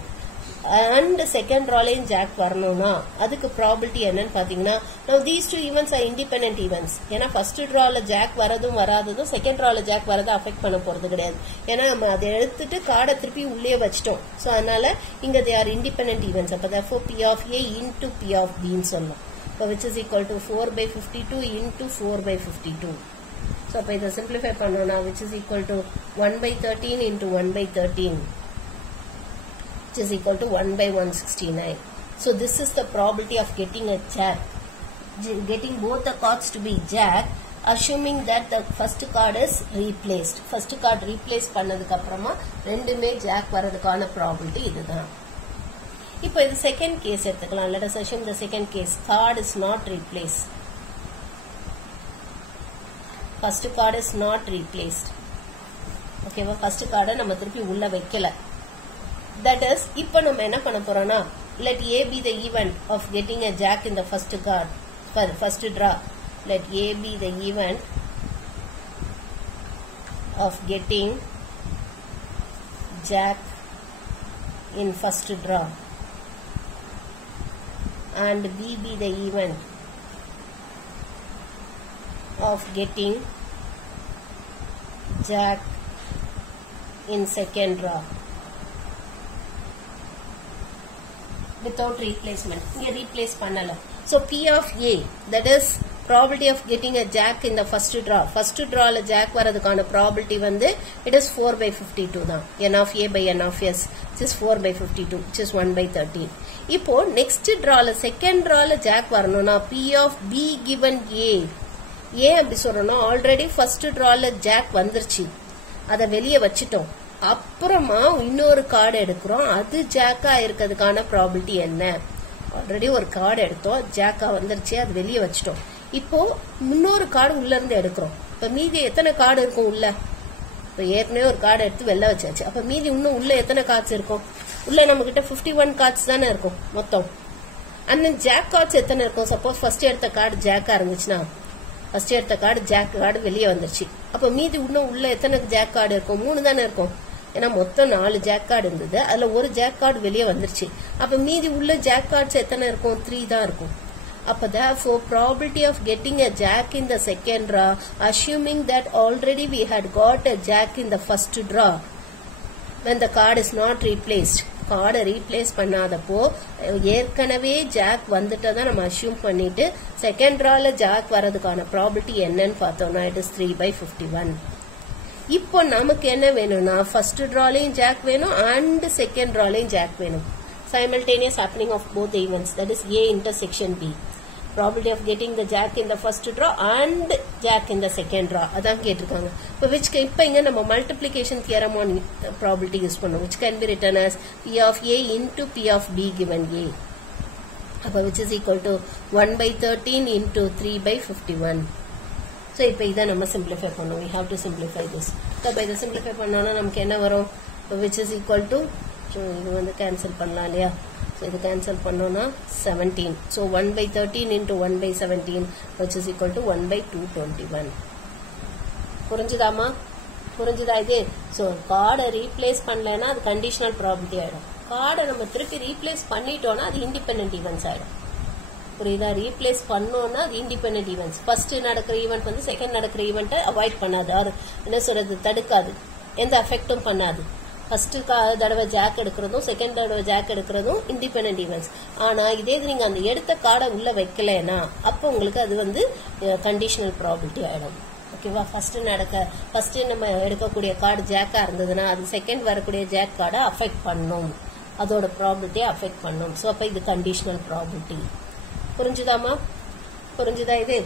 and second drawலையும் jack வரணும்னா அதுக்கு probability என்னன்னு பாத்தீங்கன்னா now these 2 events are independent events. ஏன்னா first drawல jack வரதும் வராததும் second drawல jack வரதை அஃபெக்ட் பண்ண போறது கிடையாது. ஏன்னா நம்ம அதை எடுத்துட்டு கார்டை திருப்பி உள்ளே வச்சிட்டோம். ஸோ அதனால இங்க they are independent events. அப்ப therefore P of A into P of B ன்னு சொல்லலாம். which is equal to 4 by 52 into 4 by 52. So அப்ப இதை simplify பண்ணோம்னா which is equal to 1 by 13 into 1 by 13 which is equal to 1 by 169. So this is the probability of getting a jack, getting both the cards to be jack assuming that the first card is replaced. First card replace பண்ணதுக்கு அப்புறமா ரெண்டுமே jack வரதுக்கான probability இதுதான். இப்போ இது second case எடுத்துக்கலாம். Let us assume the second case. Card is not replaced. First card is not replaced. Okay, first card நம்ம திருப்பி உள்ள வைக்கல. That is, இப்போ நம்ம என்ன பண்ண போறோம்னா, let A be the event of getting a jack in the first card, first draw. Let A be the event of getting jack in first draw, and B be the event of getting jack in second draw without replacement. Here replace பண்ணல. So P of A, that is probability of getting a jack in the first draw. First draw la jack வரதுக்கான probability வந்து it is 4 by 52 தான். N of A by N of S, which is 4 by 52, which is 1 by 13. இப்போ next draw la second draw la jack வரணும்னா P of B given A. ஏன் அப்படி சொல்றோம்னா already first டிரால jack வந்துருச்சு, அதை வெளியே வச்சிட்டோம். அப்புறமா இன்னொரு கார்டு எடுக்கிறோம், அது ஜாக்கா இருக்கிறதுக்கான ப்ராபிலிட்டி என்ன? ஆல்ரெடி ஒரு கார்டு எடுத்தோம், ஜாக்கா வந்துருச்சு, அது வெளியே வச்சிட்டோம். இப்போ இன்னொரு கார்டு உள்ள இருந்து எடுக்கிறோம். இப்ப மீதி எத்தனை கார்டு இருக்கும் உள்ள? இப்ப ஏற்கனவே ஒரு கார்டு எடுத்து வெளில வச்சாச்சு. அப்ப மீதி இன்னும் உள்ள எத்தனை கார்ட்ஸ் இருக்கும்? உள்ள நம்ம கிட்ட 51 கார்ட்ஸ் தானே இருக்கும் மொத்தம். அண்ட் ஜாக் கார்ட்ஸ் எத்தனை இருக்கும்? சப்போஸ் ஃபர்ஸ்ட் எடுத்த கார்டு ஜாக்கா இருந்துச்சுன்னா, ஃபர்ஸ்ட் எடுத்த கார்டு ஜாக் கார்டு வெளியே வந்துருச்சு. அப்ப மீதி இன்னும் உள்ள எத்தனை ஜாக் கார்டு இருக்கும்? 3 தானே இருக்கும். ஏன்னா மொத்தம் 4 ஜாக் கார்டு இருந்தது, அதுல ஒரு ஜாக் கார்டு வெளியே வந்துருச்சு. அப்ப மீதி உள்ள ஜாக் கார்ட்ஸ் எத்தனை இருக்கும்? 3 தான் இருக்கும். அப்ப therefore probability of getting a jack in the second draw, assuming that already we had got a jack in the first draw when the card is not replaced. கார்டை ரீப்ளேஸ் பண்ணாதப்போ ஏற்கனவே jack வந்துட்டதான் நம்ம assume பண்ணிட்டு second டிரால jack வரதுக்கான probability என்னன்னு பார்த்தோம்னா it is 3 by 51. இப்போ நமக்கு என்ன வேணும்னா ஃபர்ஸ்ட் டிராலையும் ஜாக் வேணும் அண்ட் செகண்ட் டிராலையும் ஜாக் வேணும். simultaneous happening of both the events, that is A intersection B. Probability of getting the jack in the first draw and jack in the second draw. அதான் கேட்டிருக்காங்க. இப்போ இங்க நம்ம multiplication theorem on probability use பண்ணோம், which can be written as P of A into P of B given A. அப்ப which is equal to 1 by 13 into 3 by 51. So இப்போ இதை நம்ம simplify பண்ணோம். We have to simplify this. அப்ப இதை simplify பண்ணோம்னா நமக்கு என்ன வரும்? Which is equal to, இது வந்து cancel பண்ணலாம் இல்லையா? So இது cancel பண்ணோம்னா 17. So 1 by 13 into 1 by 17, which is equal to 1 by 221. புரிஞ்சுதாமா? புரிஞ்சுதா இது? So கார்டை ரீப்ளேஸ் பண்ணலன்னா அது கண்டிஷனல் ப்ராபபிலிட்டி ஆயிடும். கார்டை நம்ம திருப்பி ரீப்ளேஸ் பண்ணிட்டோம்னா அது இண்டிபெண்டன்ட் ஈவெண்ட்ஸ் ஆயிடும். புரியுதா? ரீப்ளேஸ் பண்ணோம்னா அது இண்டிபெண்டன்ட் ஈவெண்ட்ஸ். ஃபர்ஸ்ட் நடக்கிற ஈவெண்ட் வந்து செகண்ட் நடக்கிற ஈவெண்ட்டை அவாய்ட் பண்ணாது, அது என்ன சொல்றது, தடுக்காது, எந்த அஃபெக்டும் பண்ணாது. ஃபர்ஸ்ட் தடவை ஜாக் எடுக்கிறதும் செகண்ட் தடவை ஜாக் எடுக்கிறதும் இண்டிபெண்டன்ட் ஈவெண்ட்ஸ். ஆனா இதே நீங்க அந்த எடுத்த கார்டை உள்ள வைக்கலன்னா அப்போ உங்களுக்கு அது வந்து கண்டிஷனல் ப்ராபபிலிட்டி ஆயிடும். ஓகேவா? ஃபர்ஸ்ட் நம்ம எடுக்கக்கூடிய கார்டு ஜாக்கா இருந்ததுன்னா அது செகண்ட் வரக்கூடிய ஜாக் கார்டை அஃபெக்ட் பண்ணும், அதோட ப்ராபபிலிட்டியை அஃபெக்ட் பண்ணும். ஸோ அப்போ இது கண்டிஷனல் ப்ராபபிலிட்டி. புரிஞ்சுதாமா? புரிஞ்சுதா இது?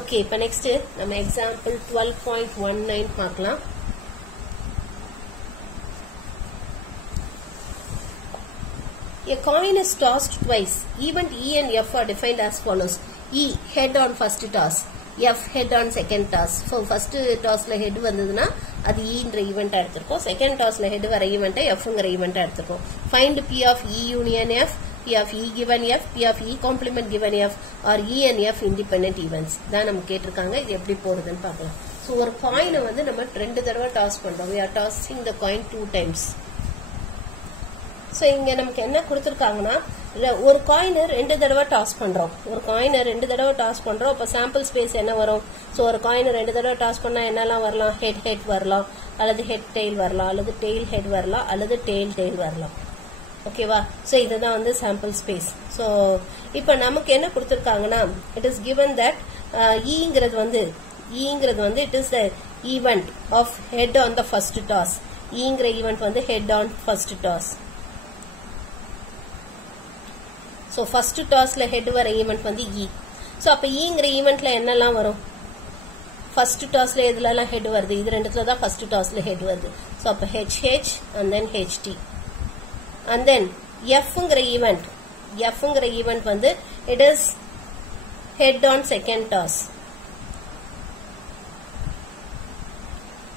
ஓகே, இப்போ நெக்ஸ்ட் நம்ம எக்ஸாம்பிள் 12.19 பார்க்கலாம். A coin is tossed twice. Event E and F are defined as follows. E, head on first toss. F, head on second toss. So, first tossல head வந்ததுன்னா அது E என்ற event எடுத்திருக்கோம். Second tossல head வர event Fங்கிற event எடுத்திருக்கோம். Find P of E union F, P of E given F, P of E complement given F, or E and F independent events. தான் நம்ம கேட்டிருக்காங்க. இது எப்படி போறதுன்னு பார்க்கலாம். So, ஒரு காயினை வந்து நம்ம 2 தடவை டாஸ் பண்றோம். We are tossing the coin 2 times. So இங்க நமக்கு என்ன கொடுத்துருக்காங்கன்னா ஒரு காயினை 2 தடவை டாஸ் பண்றோம். ஒரு காயினை 2 தடவை டாஸ் பண்றோம். அப்ப சாம்பிள் ஸ்பேஸ் என்ன வரும்? ஸோ ஒரு காயினை 2 தடவை டாஸ் பண்ணா என்னெல்லாம் வரலாம்? ஹெட் வரலாம், அல்லது ஹெட் டெய்ல் வரலாம், அல்லது டெய்ல் ஹெட் வரலாம், அல்லது டெய்ல் வரலாம். ஓகேவா? ஸோ இதுதான் வந்து சாம்பிள் ஸ்பேஸ். ஸோ இப்போ நமக்கு என்ன கொடுத்துருக்காங்கன்னா இட் இஸ் கிவன் தட் ஈங்கிறது வந்து it is the event of head on the first toss. ஈங்கிற ஈவெண்ட் வந்து head on first toss. So first டாஸ்ல ஹெட் வர ஈவெண்ட் வந்து இ. ஸோ அப்போ ஈங்கிற ஈவெண்ட்ல என்னெல்லாம் வரும்? ஃபர்ஸ்ட் டாஸ்ல எதுலலாம் ஹெட் வருது, இது ரெண்டுத்துல தான் ஃபர்ஸ்ட் டாஸ்ல ஹெட் வருது. ஸோ அப்போ HH and then HT and then Fங்கிற ஈவெண்ட் வந்து it is head on second toss.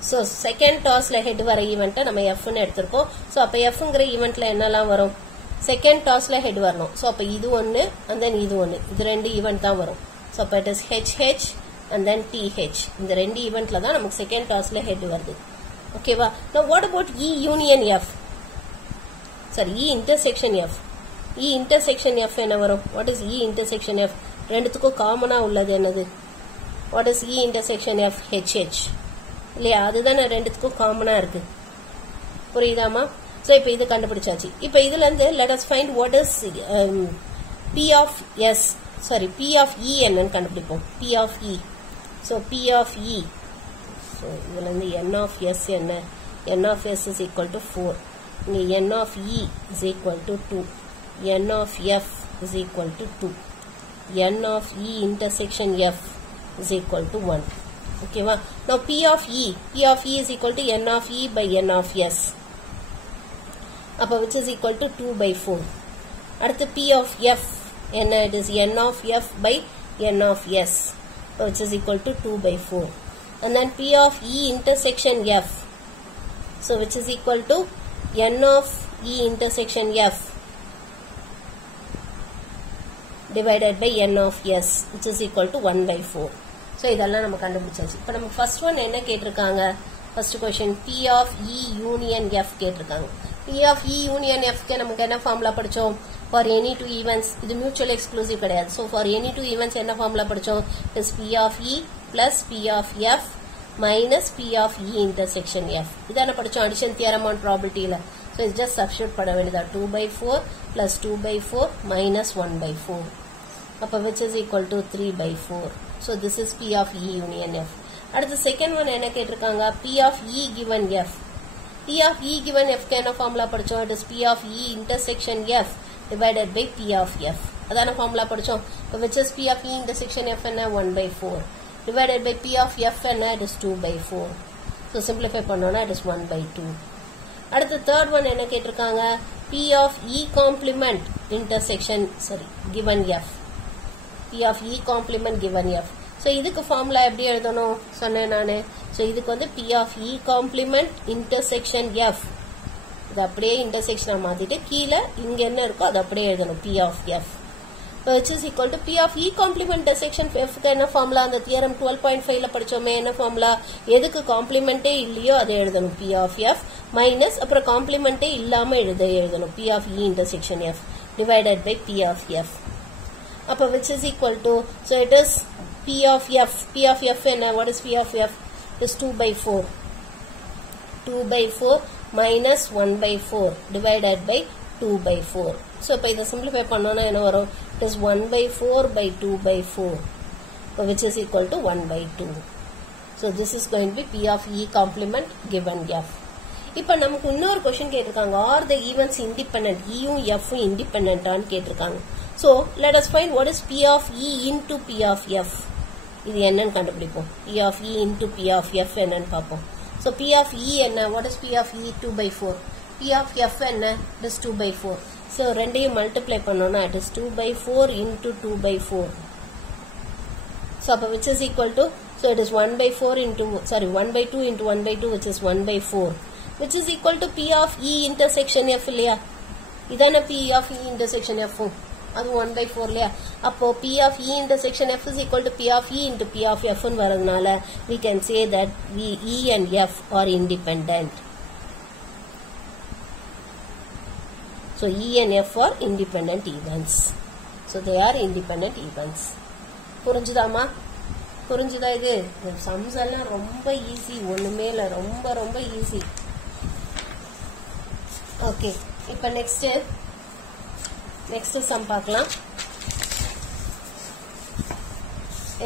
So second டாஸ்ல ஹெட் வர ஈவெண்ட்டை நம்ம எஃப்னு எடுத்திருக்கோம். ஸோ அப்போ எஃப்ங்கிற ஈவெண்ட்ல என்னெல்லாம் வரும், செகண்ட் டாஸ்ல ஹெட் வரணும். ஸோ அப்போ இது ஒன்று and then இது ஒன்று, இது ரெண்டு ஈவெண்ட் தான் வரும். ஸோ அப்போ it is HH and then TH. இந்த ரெண்டு ஈவெண்ட்ல தான் நமக்கு செகண்ட் டாஸ்ல ஹெட் வருது. ஓகேவா? now what about E union F, sorry E intersection F. E intersection F என்ன வரும், what is E intersection F? ரெண்டுத்துக்கும் காமனா உள்ளது என்னது, what is E intersection F? HH இல்லையா, அதுதான் ரெண்டுத்துக்கும் காமனா இருக்கு. புரியுதாமா? ஸோ இப்போ இது கண்டுபிடிச்சாச்சு. இப்போ இதுல இருந்து let us find what is P of S, sorry P of E என்னன்னு கண்டுபிடிப்போம். P of E. So P of E, so இதுல இருந்து N of S என்ன, N of S is equal to 4, இங்கே N of E is equal to 2, N of F is equal to 2, N of E intersection F is equal to 1. ஓகேவா? now P of E is equal to N of E by N of S, அப்போ which is equal to 2 by 4. அடுத்து P of F என்ன, it is N of F by N of S, which is equal to 2 by 4. and then P of E intersection F, so which is equal to N of E intersection F divided by N of S, which is equal to 1 by 4. so இதெல்லாம் நம்ம கண்டுபிடிச்சாச்சு. இப்போ நம்ம first one என்ன கேட்டிருக்காங்க, first question P of E union F கேட்டிருக்காங்க. P of E union F க்கு நமக்கு என்ன ஃபார்முலா படிச்சோம், for any two events, இது mutually exclusive கிடையாது. so for any two events என்ன ஃபார்முலா படிச்சோம், is P of E plus P of F minus P of E intersection F. இதான படிச்சோம் addition theorem on probability ல. so it's just substitute பண்ண வேண்டியதா, 2 by 4 plus 2 by 4 minus 1 by 4, அப்ப which is equal to 3 by 4. so this is P of E union F. அடுத்து second one என்ன கேட்டிருக்காங்க, P of E given F. P of E given F க்கு என்ன formula படிச்சோம், it is P of E intersection F divided by P of F. அதான formula படிச்சோம். இப்போ which is P of E intersection F என்ன, 1 by 4 divided by P of F என்ன, it is 2 by 4. so simplify பண்ணோம்னா it is 1 by 2. அடுத்து third one என்ன கேட்டிருக்காங்க, P of E complement intersection given F. P of E complement given F. so இதுக்கு formula எப்படி எழுதணும் சொன்னேன் நானு. so இதுக்கு வந்து P of E complement intersection F, இது அப்படியே இன்டர்செக்ஷனா மாத்திட்டு கீழே இங்க என்ன இருக்கோ அது அப்படியே எழுதணும், P of F, which is equal to P of E complement intersection F க்கு என்ன ஃபார்முலா, அந்த தியரம் 12.5 ல படிச்சோமே, என்ன ஃபார்முலா, எதுக்கு காம்ப்ளிமெண்டே இல்லையோ அதை எழுதணும், P of F minus அப்புறம் காம்ப்ளிமெண்டே இல்லாம எழுதணும், P of E intersection F divided by P of F. அப்ப which is equal to, so it is P of F என்ன, what is P of F, it is 2 by 4, 2 by 4 minus 1 by 4 divided by 2 by 4. so இப்போ இதை simplify பண்ணோம்னா என்ன வரும், it is 1 by 4 by 2 by 4, which is equal to 1 by 2. so this is going to be P of E complement given F. இப்போ நமக்கு இன்னொரு question கேட்டிருக்காங்க, are the events independent, Eயும் Fயும் independent-ஆன்னு கேட்டிருக்காங்க. so let us find what is P of E into P of F. இது என்னன்னு கண்டுபிடிப்போம், P of E into P of F என்னன்னு பார்ப்போம். so P of E என்ன, what is P of E, 2 by 4, P of F என்ன, it is 2 by 4. so ரெண்டையும் multiply பண்ணோம்னா it is 2 by 4 into 2 by 4. so அப்ப which is equal to, so it is 1 by 4 into, 1 by 2 into 1 by 2, which is 1 by 4, which is equal to P of E intersection F இல்லையா, இதான P of E intersection F, அது 1 by 4 இல்லையா. அப்போ P of E intersection F is equal to P of E into P of F ன்னு வரதுனால we can say that E and F are independent. so E and F are independent events. so they are independent events. புரிஞ்சுதாமா, புரிஞ்சுதா? இது sums எல்லாம் ரொம்ப easy, ஒண்ணுமே இல்ல, ரொம்ப ரொம்ப ஈஸி. ஓகே, இப்போ நெக்ஸ்ட் சம் பார்க்கலாம்.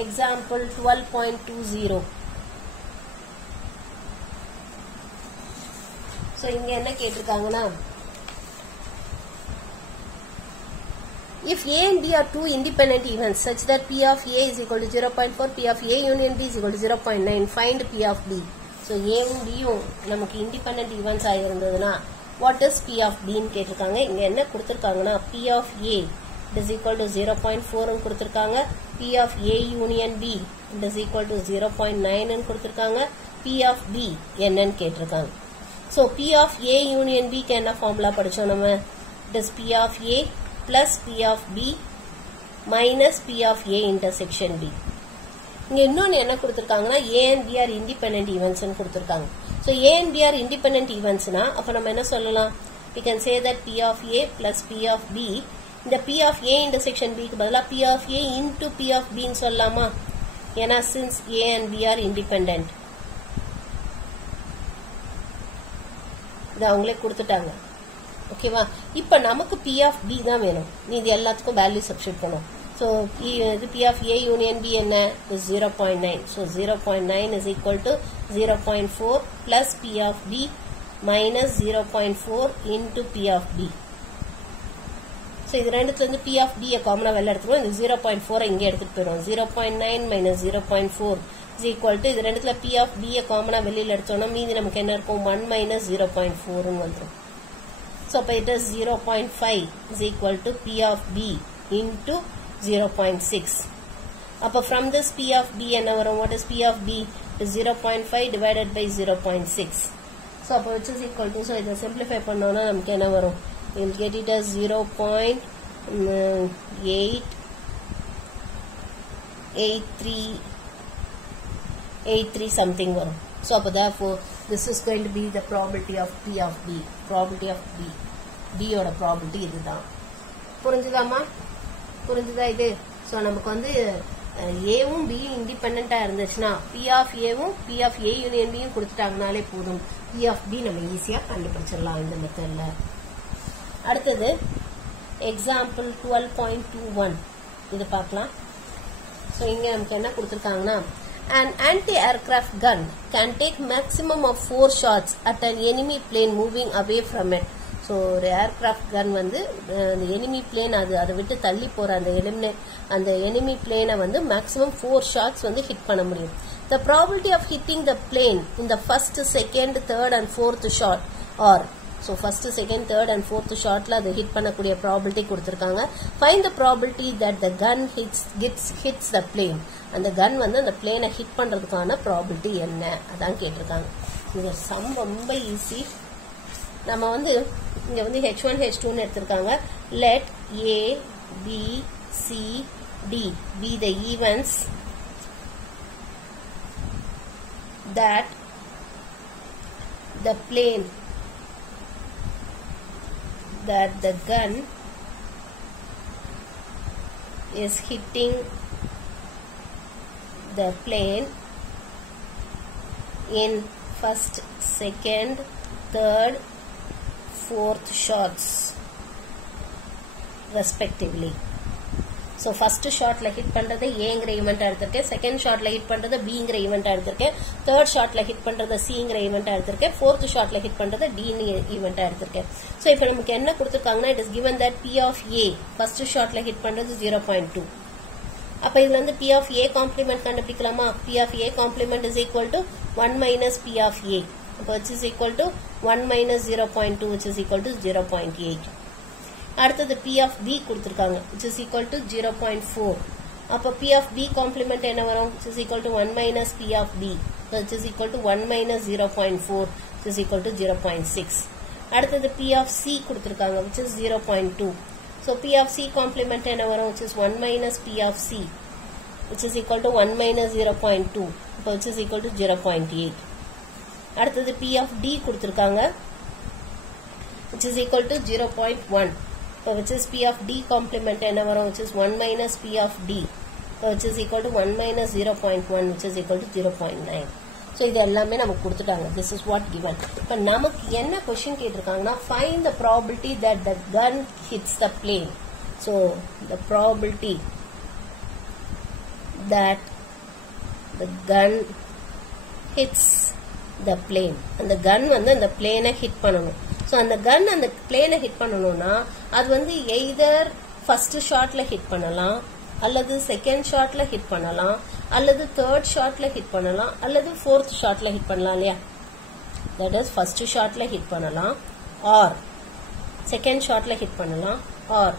எக்ஸாம்பிள் 12.20. ஸோ இங்க என்ன கேட்டிருக்காங்கன்னா, if A and B are two independent events such that P of A is equal to 0.4, P of A union B is equal to 0.9, find P of B. So A and B நமக்கு independent events ஆயிருந்ததுனா what is P of B ன்னு கேட்டிருக்காங்க. இங்க என்ன கொடுத்திருக்காங்கன்னா P of A is equal to 0.4 ன்னு கொடுத்திருக்காங்க. P of A union B is equal to 0.9 ன்னு கொடுத்திருக்காங்க. P of B என்னன்னு கேட்டிருக்காங்க. So P of A union B க்கு என்ன ஃபார்முலா படிச்சோம் நம்ம? It is P of A plus P of B minus P of A intersection B. இங்க இன்னொன்னு என்ன கொடுத்திருக்காங்கன்னா A and B are independent events ன்னு கொடுத்திருக்காங்க. So A and B are independent events னா அப்ப நம்ம என்ன சொல்லலாம்? We can say that P of A plus P of B, இந்த P of A intersection B க்கு பதிலா P of A into P of B ன்னு சொல்லலாமா? ஏன்னா since A and B are independent. இது அவங்களே கொடுத்துட்டாங்க. ஓகேவா? இப்போ நமக்கு P of B தான் வேணும். நீ இது எல்லாத்துக்கும் வேல்யூ சப்ஸ்டிட்யூட் பண்ணும். So இது P of A union B என்ன? is 0.9. So 0.9 is equal to 0.4 plus P of B minus 0.4 into P of B. So இது ரெண்டுத்துல இருந்து P of B காமனா வெளில எடுத்துறோம். இந்த 0.4 இங்க எடுத்துட்டு போறோம். 0.9 minus 0.4 is equal to இது ரெண்டுத்துல P of B காமனா வெளியில எடுத்தோம்னா மீதி நமக்கு என்ன இருக்கும்? 1 minus 0.4 ன்னு வந்துரும். So it is 0.5 is equal to P of B into 0.6. Appa from this P of B என்ன வரும்? What is P of B? It is 0.5 divided by 0.6. So which is equal to, so இதை simplify பண்ணோம்னா நமக்கு என்ன வரும்? We will get it as 0.83 something வரும். So therefore this is going to be the probability of P of B. Probability of B. D ஓட probability இதுதான். புரிஞ்சுதாமா? புரிஞ்சுதா இது? So நமக்கு வந்து ஏவும் B இண்டிபெண்டண்டா இருந்துச்சுன்னா P of Aவும் P of A union B யும் கொடுத்துட்டாங்கனாலே போதும். P of B நம்ம ஈஸியா கண்டுபிடிச்சிடலாம் இந்த மெத்தட்ல. அடுத்தது எக்ஸாம்பிள் 12.21 இது பார்க்கலாம். So இங்க நமக்கு என்ன கொடுத்திருக்காங்கன்னா an anti-aircraft gun can take maximum of 4 shots at an enemy plane moving away from it. So ஒரு ஏர்கிராஃப்ட் கன் வந்து அந்த enemy plane அதை விட்டு தள்ளி போற அந்த enemy plane வந்து maximum 4 shots வந்து ஹிட் பண்ண முடியும். The probability of hitting the plane in the first, second, third and fourth shot or so first, second, third and fourth shotல அது ஹிட் பண்ணக்கூடிய probability கொடுத்திருக்காங்க. Find the probability that the gun hits the plane. அந்த கன் வந்து அந்த பிளேனை hit பண்றதுக்கான probability என்ன அதான் கேட்டிருக்காங்க. இந்த சம் ரொம்ப ஈஸி. நம்ம வந்து இங்க வந்து H1 H2 ன்னு எடுத்திருக்காங்க. let A B C D be the events that the plane that the gun is hitting the plane in first, second, third, fourth shots respectively. So first shotல hit பண்றது Aங்கற event எடுத்துர்க்கேன், second ஷாட்ல hit பண்றது Bங்கற event எடுத்துர்க்கேன், third ஷாட்ல hit பண்றது Cங்கற ஈவென்ட் எடுத்துர்க்கேன், ஃபோர்த் ஷாட்ல ஹிட் பண்றது Dங்கற ஈவென்ட் எடுத்துர்க்கேன். சோ இப்போ நமக்கு என்ன கொடுத்திருக்காங்கன்னா it is given that P of A first shotல ஹிட் பண்றது 0.2. அப்ப இதுல வந்து P of A complement கண்டுபிடிக்கலாமா? P of A complement is equal to 1 minus P of A, which is equal to 1 minus 0.2, which is equal to 0.8. அடுத்தது P of B கொடுத்திருக்காங்க, which is equal to 0.4. அப்ப P of B complement என்ன வரும்? Which is equal to 1 minus P of B, which is equal to 1 minus 0.4, which is equal to 0.6. அடுத்தது P of C கொடுத்திருக்காங்க, which is 0.2. So P of C complement என்ன வரும்? Which is 1 minus P of C, which is equal to 1 minus 0.2, which is equal to 0.8. அடுத்தது P of D கொடுத்திருக்காங்க, which is equal to 0.1. which is P of D complement என்ன வரும்? Which is 1 minus P of D, which is equal to 1 minus 0.1, which is equal to 0.9. So இது எல்லாமே நமக்கு கொடுத்துட்டாங்க. This is what given. இப்போ நமக்கு என்ன question கேட்டிருக்காங்கன்னா find the probability that the gun hits the plane. So the probability that the gun hits the plane. அந்த gun வந்து அந்த plane ஹிட் பண்ணணும். So அந்த gun அந்த plane ஹிட் பண்ணணும்னா அது வந்து either ஃபர்ஸ்ட் ஷாட்ல ஹிட் பண்ணலாம், அல்லது செகண்ட் ஷாட்ல ஹிட் பண்ணலாம், அல்லது தேர்ட் ஷாட்ல ஹிட் பண்ணலாம், அல்லது ஃபோர்த் ஷாட்ல ஹிட் பண்ணலாம் இல்லையா? தட் இஸ் ஃபர்ஸ்ட் ஷாட்ல ஹிட் பண்ணலாம், ஆர் செகண்ட் ஷாட்ல ஹிட் பண்ணலாம், ஆர்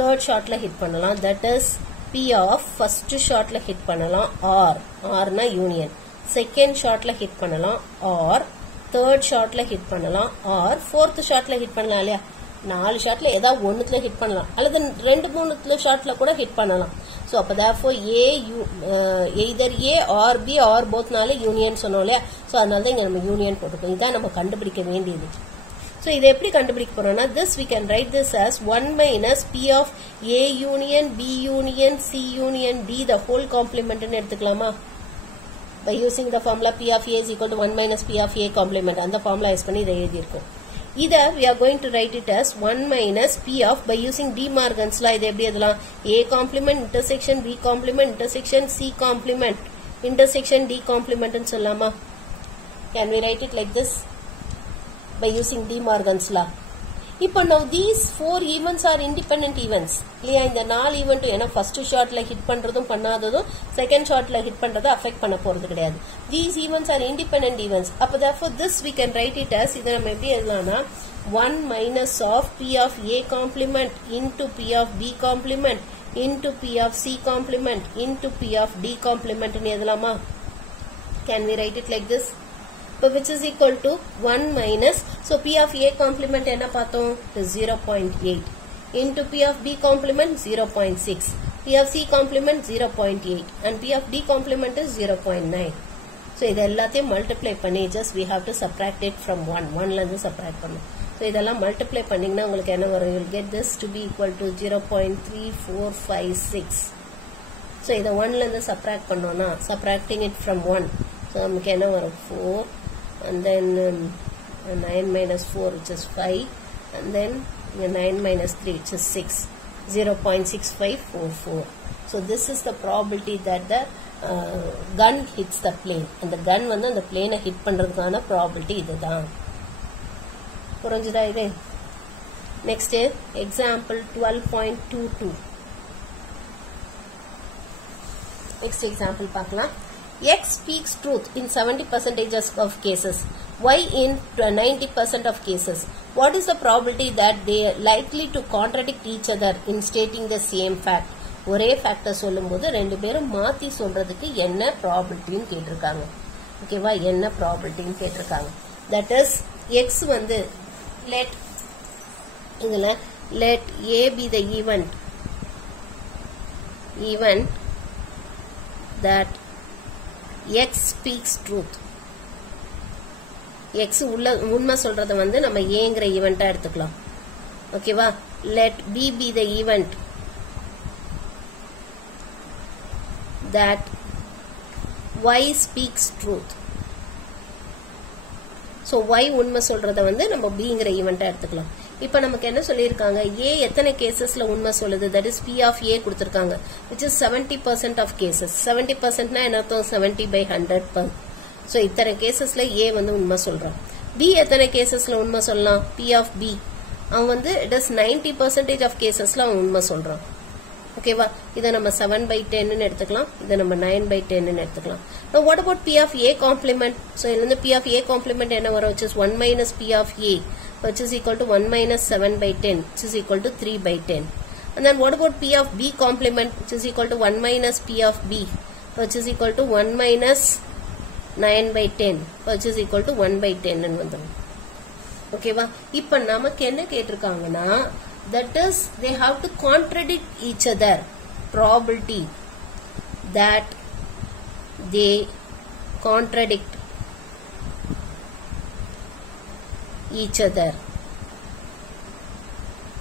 தேர்ட் ஷாட்ல ஹிட் பண்ணலாம். That is P of first ஷாட்ல ஹிட் பண்ணலாம், ஆர்னா யூனியன். செகண்ட் ஷாட்ல ஹிட் பண்ணலாம், ஆர் தேர்ட் ஷாட்ல ஹிட் பண்ணலாம், ஆர் ஃபோர்த் ஷாட்ல ஹிட் பண்ணலாம் இல்லையா? 4 ஷாட்ல ஏதாவது ஒண்ணுத்துல ஹிட் பண்ணலாம், அல்லது 2-3 ஷாட்ல கூட ஹிட் பண்ணலாம். சோ அப்ப therefore either A or B or bothனால யூனியன் சொன்னோம் இல்லையா? சோ அதனால தான் இங்க நம்ம யூனியன் போட்டுக்கோம். இதான் நம்ம கண்டுபிடிக்க வேண்டியது. So இதை எப்படி கண்டுபிடிக்க போறோம்னா, this we can write this as 1 minus P of A union B union C union D the whole complement ன்னு எடுத்துக்கலாமா? By using the formula P of A is equal to 1 minus P of A complement. அந்த formula use பண்ணி இதை எழுதியிருக்கோம். இதை we are going to write it as 1 minus P of by using De Morgan's law. இதை எப்படி எழுதலாம்? A complement intersection B complement intersection C complement intersection D complement ன்னு சொல்லலாமா? Can we write it like this? By using De Morgan's law. இப்போ now these 4 events are independent events இல்லையா? இந்த 4 event ஏன்னா first ஷாட்ல ஹிட் பண்றதும் பண்ணாததும் second ஷாட்ல hit பண்றதை அஃபெக்ட் பண்ண போறது கிடையாது. These events are independent events. அப்ப therefore this we can write it as, இதை நம்ம எப்படி எழுதலாம்னா 1 minus of P of A complement into P of B complement into P of C complement into P of D complement ன்னு எழுதலாமா? Can we write it like this? Which is equal to 1 minus, so P of A complement என்ன பார்த்தோம்? 0.8 into P of B complement 0.6, P of C complement 0.8 and P of D complement is 0.9. So இது எல்லாத்தையும் multiply பண்ணி just we have to subtract it from 1ல இருந்து subtract பண்ணணும். So இதெல்லாம் multiply பண்ணீங்கன்னா உங்களுக்கு என்ன வரும்? You will get this to be equal to 0.3456. So இதை 1ல இருந்து subtract பண்ணோம்னா subtracting it from 1, so நமக்கு என்ன வரும்? 4 and then 9 minus 4 which is 5 and then 9 minus 3 which is 6, 0.6544. So this is the probability that the gun hits the plane. And the gun வந்து அந்த plane hit பண்றதுக்கான probability இதுதான். புரிஞ்சுதா இது? Next example 12.22. Next example பார்க்கலாம். X speaks truth in 70% of cases, Y in 90% of cases. What is the probability that they are likely to contradict each other in stating the same fact? ஒரே factor சொல்லும்போது ரெண்டு பேரும் மாத்தி சொல்றதுக்கு என்ன ப்ராபபிலிட்டின்னு கேட்டிருக்காங்க. ஓகேவா? என்ன ப்ராபபிலிட்டின்னு கேட்டிருக்காங்க. தட் இஸ் X வந்து let A be the event that X speaks truth. X உண்மை சொல்றத வந்து நம்ம ஏங்கிற ஈவெண்டா எடுத்துக்கலாம். ஓகேவா? let B be the event that Y speaks truth. So Y உண்மை சொல்றத வந்து நம்ம Bங்கிற ஈவெண்டா எடுத்துக்கலாம். இப்ப நமக்கு என்ன சொல்லியிருக்காங்க? A எத்தனை கேசஸ்ல உண்மை சொல்லுது? that is P of A கொடுத்திருக்காங்க, which is 70% of cases. 70%னா என்ன அர்த்தம்? 70/100. So இத்தனை கேசஸ்ல A வந்து உண்மை சொல்றான். B எத்தனை கேசஸ்ல உண்மை சொல்லலாம்? P of B அவன் வந்து it is 90% of cases-ல அவன் உண்மை சொல்றான். ஓகேவா? இதை நம்ம 7/10 எடுத்துக்கலாம், இதை நம்ம 9/10 எடுத்துக்கலாம். Now what about P of A complement? So இதுல இருந்து P of A complement என்ன வரும்? which is 1 minus P of A, which is equal to 1 minus 7/10, which is equal to 3/10. And then what about P of B complement, which is equal to 1 minus P of B, which is equal to 1 minus 9/10, which is equal to 1/10 ன்னு வந்துரும். ஓகேவா? இப்ப நமக்கு என்ன கேட்டிருக்காங்கன்னா, that is they have to contradict each other. Probability that they contradict each other.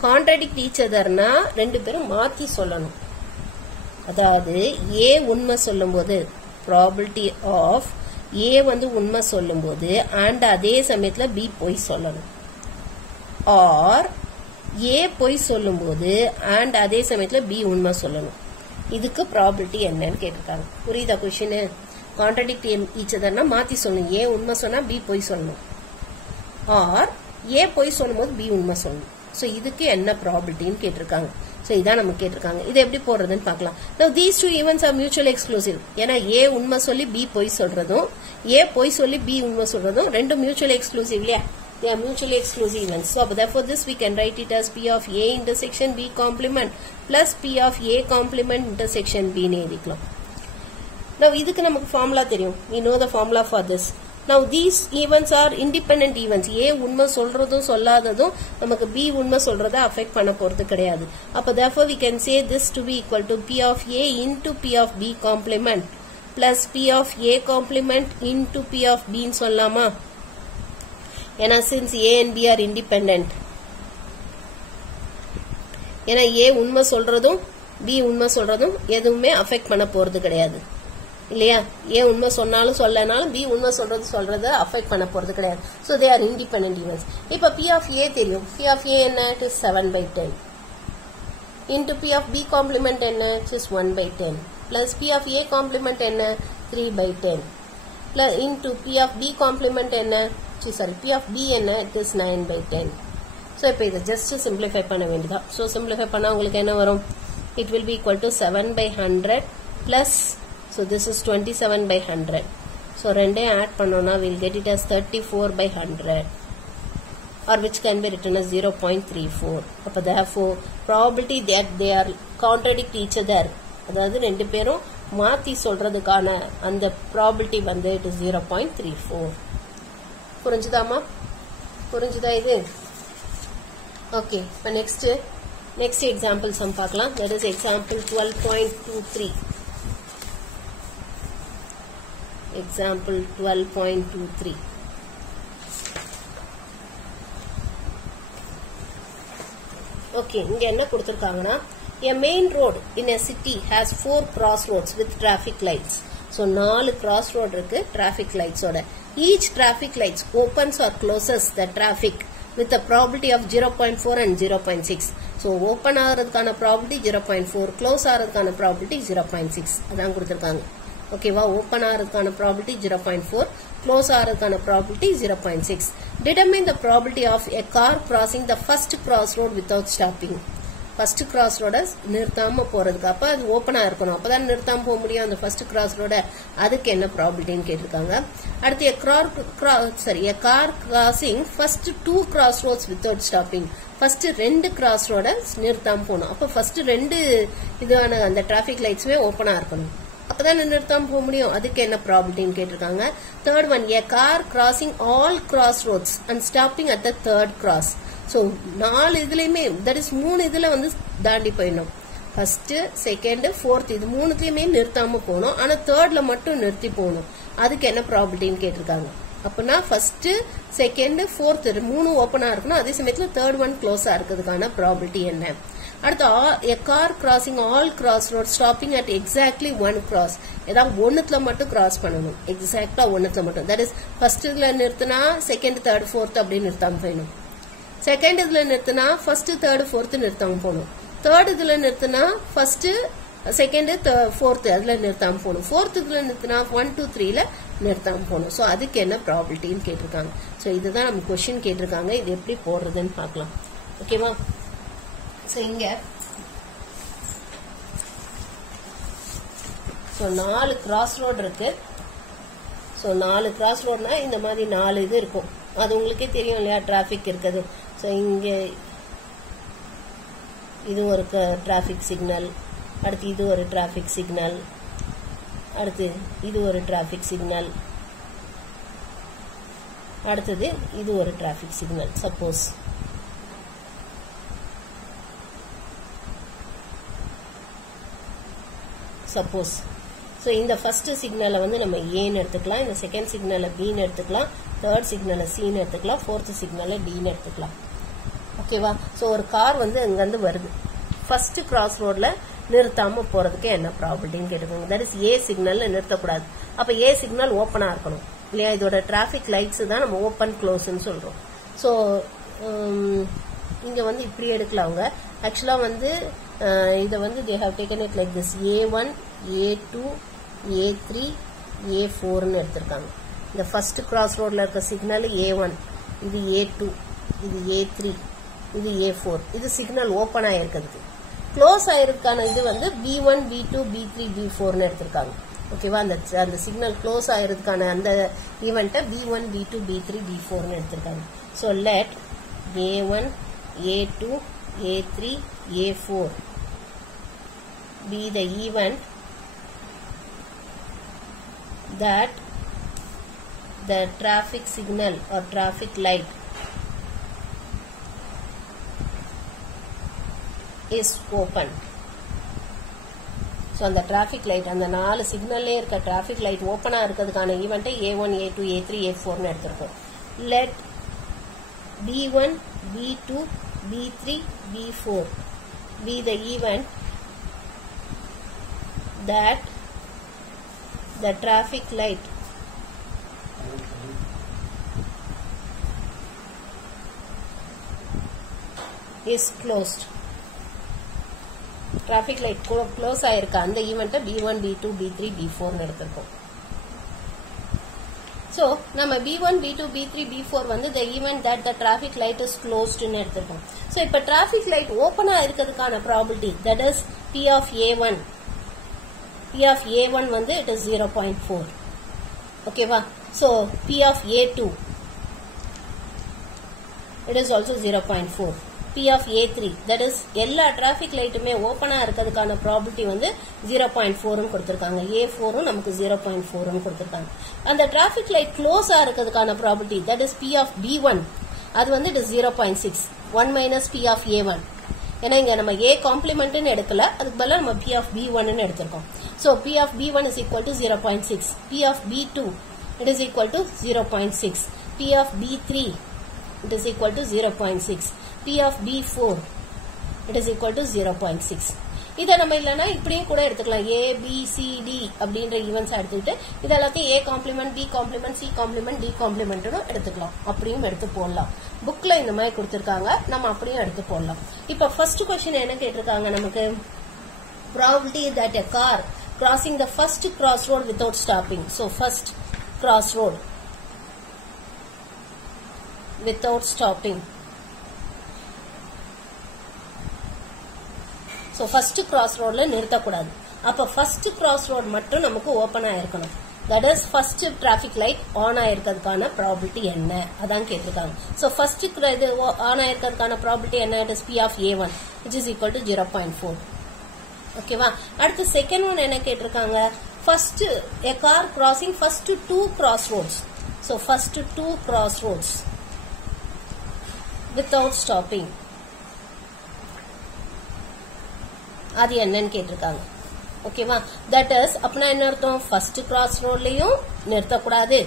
Contradict each other னா ரெண்டு பேரும் மாத்தி சொல்லணும். அதாவது A உண்மை சொல்லும்போது probability of A வந்து உண்மை சொல்லும்போது and அதே சமயத்துல B பொய் சொல்லணும். or A பொய் சொல்லும்போது and அதே சமயத்துல B உண்மை சொல்லணும். இதுக்கு probability என்னன்னு கேட்டிருக்காங்க. புரியுதா क्वेश्चन? contradict each other னா மாத்தி சொல்லணும். A உண்மை சொன்னா B பொய் சொல்லணும். or A பொய் சொல்லும்போது B உண்மை சொல்லணும். சோ இதுக்கு என்ன probability ன்னு கேட்டிருக்காங்க. சோ இதான் நமக்கு கேட்டிருக்காங்க. இது எப்படி போடுறதுன்னு பார்க்கலாம். Now these two events are mutually exclusive. ஏன்னா A உண்மை சொல்லி B பொய் சொல்றதும் A பொய் சொல்லி B உண்மை சொல்றதும் ரெண்டும் mutually exclusive இல்லையா? They are mutually exclusive events. So therefore this we can write it as P of A intersection B complement plus P of A complement intersection B னு எழுதிக்கலாம். Now இதுக்கு நமக்கு ஃபார்முலா தெரியும். We know the formula for this. Now these events are independent events. A உண்மை சொல்றதும் சொல்லாததும் நமக்கு B உண்மை சொல்றதை அஃபெக்ட் பண்ண போறது கிடையாது. அப்ப therefore we can say this to be equal to P of A into P of B complement plus P of A complement into P of B ன்னு சொல்லலாமா? ஏன்னா since A and B are independent. ஏன்னா A உண்மை சொல்றதும் B உண்மை சொல்றதும் எதுவுமே affect பண்ண போறது கிடையாது. இல்லையா? A உண்மை சொன்னாலும் சொல்லனாலும் B உண்மை சொல்றத அஃபெக்ட் பண்ண போறது கிடையாது. So they are independent events. இப்ப P of A தெரியும். P of A என்ன? It is 7/10. Into P of B complement என்ன? It is 1/10. Plus P of A complement என்ன? 3/10. Plus into P of B complement என்ன? Sorry, P of B என்ன? It is 9/10. So இப்ப இதை just simplify பண்ண வேண்டியதா. So simplify பண்ணா உங்களுக்கு என்ன வரும்? It will be equal to 7/100 plus so this is 27/100. So ரெண்டே add பண்ணோம்னா we'll get it as 34/100 or which can be written as 0.34. அப்ப therefore probability that they are contradict each other. அதாவது ரெண்டு பேரும் மாத்தி சொல்றதுக்கான அந்த probability வந்து it is 0.34. புரிஞ்சுதாமா? புரிஞ்சுதா இது? Okay. இப்ப next example sum பார்க்கலாம். That is example 12.23. Example 12.23. Okay, இங்க என்ன கொடுத்திருக்காங்கன்னா a main road in a city has 4 crossroads with traffic lights. So 4 crossroad இருக்கு traffic lights ஓட. Each traffic lights opens or closes the traffic with a probability of 0.4 and 0.6. So open ஆகிறதுக்கான probability 0.4, close ஆகிறதுக்கான probability 0.6. அதான் கொடுத்திருக்காங்க. ஓகேவா? Open ஆகிறதுக்கான probability 0.4, close ஆகிறதுக்கான probability 0.6. Determine the probability of a car crossing the first crossroad without stopping. First cross ரோட நிறுத்தாம போறதுக்கு அப்ப அது ஓப்பனா இருக்கணும். அப்பதான் நிறுத்தாம போக முடியும் அந்த ஃபர்ஸ்ட் கிராஸ் ரோட. அதுக்கு என்ன ப்ராபபிலிட்டின்னு கேட்டிருக்காங்க. அடுத்து a car crossing first 2 crossroads without stopping. First 2 cross ரோட நிறுத்தாம போகணும். அப்ப ஃபர்ஸ்ட் 2 இதான அந்த டிராபிக் லைட்ஸ்மே ஓப்பனா இருக்கணும். அப்பதான் நிறுத்தாம போக முடியும். அதுக்கு என்ன ப்ராபபிலிட்டின்னு கேட்டிருக்காங்க. Third one, a car crossing all crossroads and stopping at the third cross. So 4 இதுலயுமே that is 3 இதுல வந்து தாண்டி போயிடணும். ஃபர்ஸ்ட், செகண்ட், ஃபோர்த் இது 3த்துலயுமே நிறுத்தாம போகணும். ஆனா தேர்ட்ல மட்டும் நிறுத்தி போகணும். அதுக்கு என்ன ப்ராபபிலிட்டின்னு கேட்டிருக்காங்க. அப்படின்னா ஃபர்ஸ்ட், செகண்ட், ஃபோர்த் 3 ஓப்பனா இருக்கணும். அதே சமயத்துல தேர்ட் ஒன் க்ளோஸா இருக்கிறதுக்கான ப்ராபபிலிட்டி என்ன? அடுத்து a car crossing all crossroads stopping at exactly one cross. ஏதாவது ஒண்ணுத்துல மட்டும் கிராஸ் பண்ணணும். எக்ஸாக்டா ஒண்ணுத்துல மட்டும். தட் இஸ் ஃபர்ஸ்ட் இதுல நிறுத்தினா செகண்ட், தேர்ட், ஃபோர்த் அப்படி நிறுத்தாம போயிடும். செகண்ட் இதுல நிறுத்தினா ஃபர்ஸ்ட், தேர்ட், ஃபோர்த் நிறுத்தாம போகணும். தேர்ட் இதுல நிறுத்தினா ஃபர்ஸ்ட், செகண்ட், ஃபோர்த் அதுல நிறுத்தாம போகணும். ஃபோர்த் இதுல நிறுத்தினா 1, 2, 3ல நிறுத்தாம போகணும். சோ அதுக்கு என்ன ப்ராபபிலிட்டின்னு கேட்டிருக்காங்க. சோ இதுதான் நம்ம கொஸ்டின் கேட்டிருக்காங்க. இது எப்படி போடுறதுன்னு பார்க்கலாம். ஓகேவா? சோ இங்க 4 கிராஸ் ரோடு இருக்கு. சோ 4 கிராஸ் ரோட்னா இந்த மாதிரி 4 இது இருக்கும். அது உங்களுக்கே தெரியும் இல்லையா, டிராபிக் இருக்குது. சோ இங்க இது ஒரு டிராபிக் சிக்னல், அடுத்து இது ஒரு டிராபிக் சிக்னல், அடுத்து இது ஒரு டிராபிக் சிக்னல், அடுத்தது இது ஒரு டிராபிக் சிக்னல். சப்போஸ் சோ இந்த ஃபர்ஸ்ட் சிக்னலை வந்து நம்ம ஏன்னு எடுத்துக்கலாம், இந்த செகண்ட் சிக்னலை பின்னு எடுத்துக்கலாம், தேர்ட் சிக்னலை சின்னு எடுத்துக்கலாம், ஃபோர்த் சிக்னலை டின்னு எடுத்துக்கலாம். ஓகேவா? சோ ஒரு கார் வந்து அங்க இருந்து வருது. ஃபர்ஸ்ட் கிராஸ் ரோட்ல நிறுத்தாம போறதுக்கு என்ன ப்ராபபிலிட்டின்னு கேட்டுக்கோங்க. That is a சிக்னல்ல நிறுத்தக்கூடாது. அப்ப ஏ சிக்னல் ஓப்பனா இருக்கணும் இல்லையா? இதோட டிராபிக் லைட்ஸ் தான் நம்ம ஓப்பன் க்ளோஸ்ன்னு சொல்றோம். சோ இங்க வந்து இப்படி எடுக்கலாம் அவங்க. ஆக்சுவலா வந்து இதை வந்து they have taken it like this. A1, A2, A3, A4ன்னு எடுத்திருக்காங்க. இந்த ஃபர்ஸ்ட் கிராஸ் ரோட்ல இருக்க சிக்னல் A1, இது A2, இது A3, இது A4. இது சிக்னல் ஓப்பன் ஆயிருக்கிறதுக்கு. க்ளோஸ் ஆயிருக்கான இது வந்து B1 B2 B3 B4 னு எடுத்திருக்காங்க. ஓகேவா, அந்த சிக்னல் க்ளோஸ் ஆயிருக்கான அந்த ஈவென்ட்டை B1 B2 B3 B4 னு எடுத்திருக்காங்க. So let A1 A2 A3 A4 be the event that the traffic signal or traffic light is open. So அந்த traffic light அந்த 4 சிக்னல்லே இருக்க traffic light ஓபனா இருக்கிறதுக்கான ஈவென்ட்டை A1 A2 A3 A4 னு எடுத்துறோம். Let B1 B2 B3 B4 be the event that the traffic light is closed. Traffic light close ஆயிருக்க அந்த ஈவென்ட்டை B1 B2 B3 B4 னு எடுத்துறோம். So நம்ம B1 B2 B3 B4 வந்து the event that the traffic light is closed னு எடுத்துறோம். So இப்ப traffic light ஓபனா இருக்கிறதுக்கான probability, that is P of A1. P of A1 வந்து it is 0.4. ஓகேவா? So P of A2 it is also 0.4. P of A3, that is எல்லா traffic lightமே ஓபனா இருக்கிறதுக்கான probability வந்து 0.4 னு கொடுத்திருக்காங்க. A4 நமக்கு 0.4 னு கொடுத்திருக்காங்க. அந்த traffic light close ஆ இருக்கிறதுக்கான probability, that is P of B1, அது வந்து it is 0.6. 1 minus P of A1. ஏன்னா இங்க நம்ம A complement னு எடுக்கல, அதுக்கு பதிலா நம்ம P of B1 னு எடுத்திருக்கோம். So P of B1 is equal to 0.6. P of B2 it is equal to 0.6. P of B3 it is equal to 0.6. P of B4 it is equal to 0.6. இத நம்ம இல்லனா இப்படியே கூட எடுத்துக்கலாம். A B C D அப்படிங்கற events எடுத்துட்டு இத எல்லாத்தையும் A complement B complement C complement D complement னு எடுத்துக்கலாம். அப்படியும் எடுத்து போடலாம். புக்ல இந்த மாதிரி கொடுத்திருக்காங்க, நம்ம அப்படியே எடுத்து போடலாம். இப்போ ஃபர்ஸ்ட் क्वेश्चन என்ன கேட்டிருக்காங்க நமக்கு? Probability that a car crossing the first crossroad without stopping. So first crossroad without stopping. So first crossroadல நிறுத்தக்கூடாது. அப்ப first crossroad மட்டும் நமக்கு ஓபன் ஆயிருக்கணும். That is first traffic light on ஆயிருக்கிறதுக்கான probability என்ன அதான் கேட்டிருக்காங்க. So first இது on ஆயிருக்கிறதுக்கான probability என்ன? It is P of A1 which is equal to 0.4. ஓகேவா? அடுத்து செகண்ட் ஒன் என்ன கேட்டிருக்காங்க? First a car crossing first 2 crossroads. So first 2 crossroads without stopping. அது என்னன்னு கேட்டிருக்காங்க. ஓகேவா? தட் இஸ் அப்பனா என்ன அர்த்தம்? ஃபர்ஸ்ட் கிராஸ் ரோட்லயும் நிறுத்தக்கூடாது,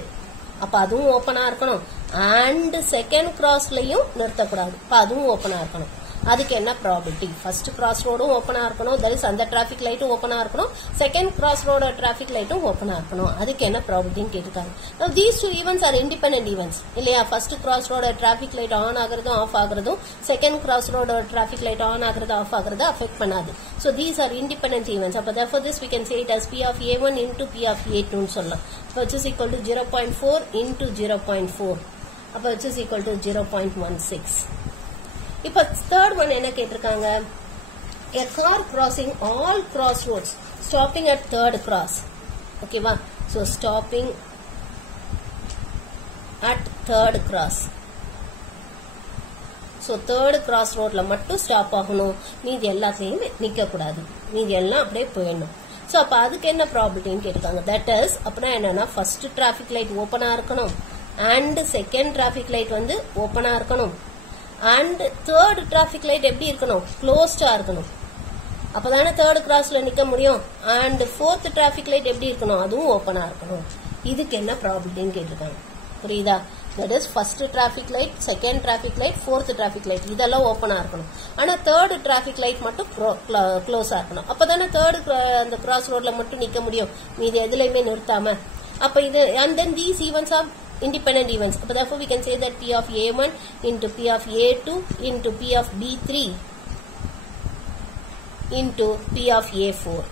அப்ப அதுவும் ஓபனா இருக்கணும். அண்ட் செகண்ட் கிராஸ்லயும் நிறுத்தக்கூடாது, அப்ப அதுவும் ஓபனா இருக்கணும். அதுக்கு என்ன ப்ராபபிலிட்டி? ஃபர்ஸ்ட் கிராஸ் ரோடும் ஓபனா இருக்கணும், தட் இஸ் அந்த டிராபிக் லைட்டும் ஓபனா இருக்கணும், செகண்ட் கிராஸ் ரோட டிராபிக் லைட்டும் ஓபனா இருக்கணும். அதுக்கு என்ன ப்ராபபிலிட்டின்னு கேட்டிருக்காங்க. Now these two events are independent events இல்லையா? ஃபர்ஸ்ட் கிராஸ் ரோட டிராபிக் லைட் ஆன் ஆகுறதும் ஆஃப் ஆகுறதும் செகண்ட் கிராஸ் ரோட டிராபிக் லைட் ஆன் ஆகுறது ஆஃப் ஆகுறது அஃபெக்ட் பண்ணாது. So these are independent events. அப்ப therefore this we can say it as P of A1 into P of A2 னு சொல்லலாம். which is equal to 0.4 into 0.4. அப்ப which is equal to 0.16. இப்ப third one என்ன கேட்டிருக்காங்க? A car crossing all crossroads stopping at third cross. ஓகேவா? So stopping at third cross. So third cross roadல மட்டும் stop ஆகணும், மீதி எல்லாத்தையும் நிக்க கூடாது, மீதி எல்லாம் அப்படியே போயிடணும். சோ அப்ப அதுக்கு என்ன ப்ராபபிலிட்டின்னு கேட்டிருக்காங்க. தட் இஸ் அப்படின்னா என்னன்னா ஃபர்ஸ்ட் டிராபிக் லைட் ஓபனா இருக்கணும், அண்ட் செகண்ட் டிராபிக் லைட் வந்து ஓபனா இருக்கணும், அண்ட் தேர்ட் டிராபிக் லைட் எப்படி இருக்கணும்? க்ளோஸ்டா இருக்கணும், அப்பதானே தேர்ட் கிராஸ்ல நிக்க முடியும். அண்ட் ஃபோர்த் டிராபிக் லைட் எப்படி இருக்கணும்? அதுவும் ஓபனா இருக்கணும். இதுக்கு என்ன ப்ராபபிலிட்டின்னு கேட்டிருக்காங்க. புரியுதா? That is first traffic light, second traffic light, fourth traffic light இதெல்லாம் ஓபனா இருக்கணும். ஆனா தேர்ட் டிராபிக் லைட் மட்டும் க்ளோஸா இருக்கணும். அப்பதானே தேர்ட் அந்த கிராஸ் ரோட்ல மட்டும் நிக்க முடியும், மீதி எதுலயுமே நிறுத்தாம. அப்ப இது and then these events are independent events. But therefore we can say that P of A1 into P of A2 into P of B3 into P of A4.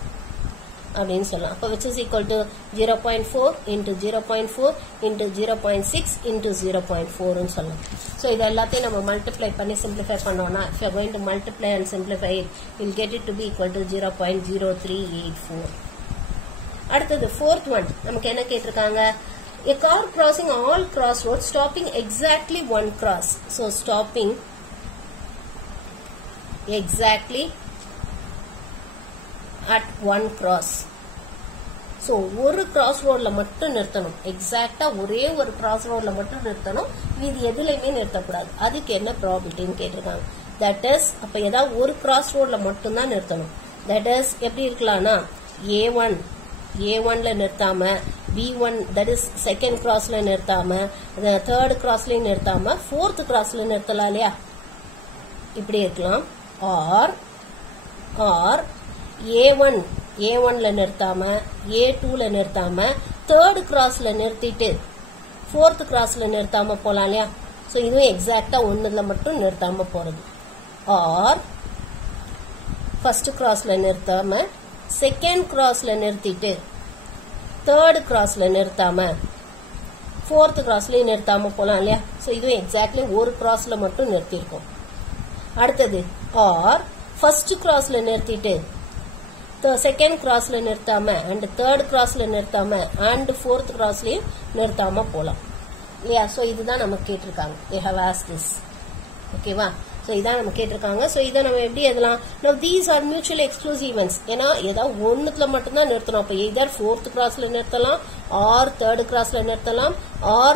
அப்படின்னு சொல்லலாம். அப்போ which is equal to 0.4 into 0.4 into 0.6 into 0.4 ன்னு சொல்லலாம். So இது எல்லாத்தையும் நம்ம multiply பண்ணி simplify பண்ணோம்னா if you are going to multiply and simplify it you'll get it to be equal to 0.0384. அடுத்தது fourth one நமக்கு என்ன கேட்டிருக்காங்க? A car crossing all crossroads stopping exactly one cross. So stopping exactly at one cross. So ஒரு cross roadல மட்டும் நிறுத்தணும். எக்ஸாக்ட்டா ஒரே ஒரு cross roadல மட்டும் நிறுத்தணும். இது எதுலயுமே நிறுத்தக்கூடாது. அதுக்கு என்ன ப்ராபபிலிட்டின்னு கேட்டிருக்காங்க. That is அப்ப ஏதாவது ஒரு cross roadல மட்டும் தான் நிறுத்தணும். That is எப்படி இருக்கலாம்னா A1ல நிறுத்தாம B1 that is second crossல நிறுத்தாம third crossல நிறுத்தாம fourth crossல நிறுத்தலாம் இல்லையா? இப்படி இருக்கலாம். or A1ல நிறுத்தாம A2ல நிறுத்தாம third crossல நிறுத்திட்டு fourth crossல நிறுத்தாம போலாம் இல்லையா? சோ இதுவும் எக்ஸாக்ட்டா ஒண்ணுல மட்டும் நிறுத்தாம போறது. or first crossல நிறுத்தாம second crossல நிறுத்திட்டு third crossல நிறுத்தாம fourth crossல நிறுத்தாம போலாம் இல்லையா? சோ இதுவும் எக்ஸாக்ட்லி ஒரு crossல மட்டும் நிறுத்திருக்கோம். அடுத்தது or first crossல நிறுத்திட்டு second crossல நிறுத்தாம and third crossல நிறுத்தாம and fourth crossலயும் நிறுத்தாம போலாம் இல்லையா? சோ இதுதான் நமக்கு கேட்டிருக்காங்க. they have asked this. ஓகேவா? சோ இதான் நம்ம கேட்டிருக்காங்க. சோ இதை நம்ம எப்படி எழுதலாம்? now these are mutually exclusive events. ஏன்னா ஏதாவது ஒண்ணுத்துல மட்டும் தான் நிறுத்தணும். அப்ப either fourth crossல நிறுத்தலாம் or third crossல நிறுத்தலாம் or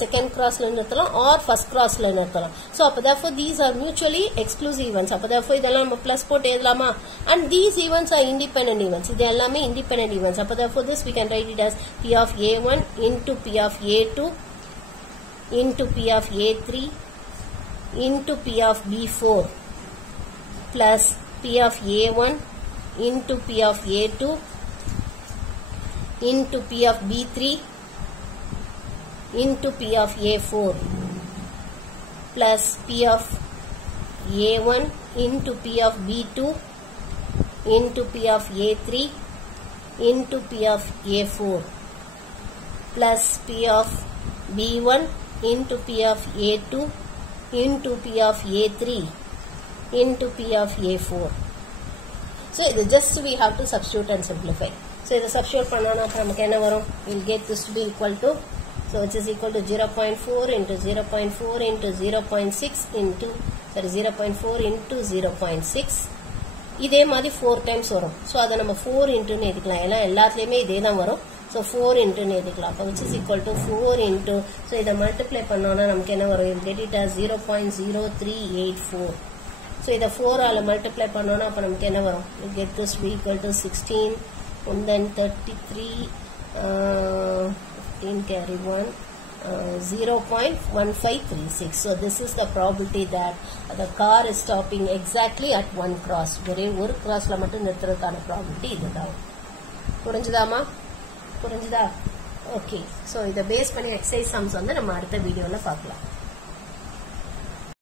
second crossல நிறுத்தலாம் or first crossல நிறுத்தலாம். சோ அப்ப therefore these are mutually exclusive events. அப்ப therefore இதெல்லாம் நம்ம பிளஸ் போட்டு எழுதலாமா? and these events are independent events. இது எல்லாமே independent events. அப்ப therefore this we can write it as P of A1 into P of A2 into P of A3 into P of B4 plus P of A1 into P of A2 into P of B3 into P of A4 plus P of A1 into P of B2 into P of A3 into P of A4 plus P of B1 into P of A2 into P of A3 into P of A4. So just we have to substitute and simplify. So this substitute பண்ணானா நமக்கு என்ன வரும்? we'll get this to be equal to, so which is equal to 0.4 into 0.4 into 0.6 into 0.4 into 0.6. இதே மாதிரி 4 times வரும். so அதை நம்ம 4 into ன்னு எழுதிக்கலாம். ஏன்னா எல்லாத்துலயுமே இதே தான் வரும். so 4 into ன்னு எழுதிக்கலாம். அப்ப which is equal to 4 into, so இதை மல்டிப்ளை பண்ணோம்னா நமக்கு என்ன வரும்? you'll get it as 0.0384. so இதை 4 ஆல மல்டிப்ளை பண்ணோம்னா அப்ப நமக்கு என்ன வரும்? you get this to be equal to 16 and then 33 15 carry 1 0.1536. so this is the probability that the car is stopping exactly at one cross. ஒரே ஒரு crossல மட்டும் நிறுத்துறதுக்கான probability இதுதான். புரிஞ்சுதாமா? புரிஞ்சுதா? ஓகே. ஸோ இதை பேஸ் பண்ணி எக்ஸசைஸ் சம்ஸ் வந்து நம்ம அடுத்த வீடியோவில் பார்க்கலாம்.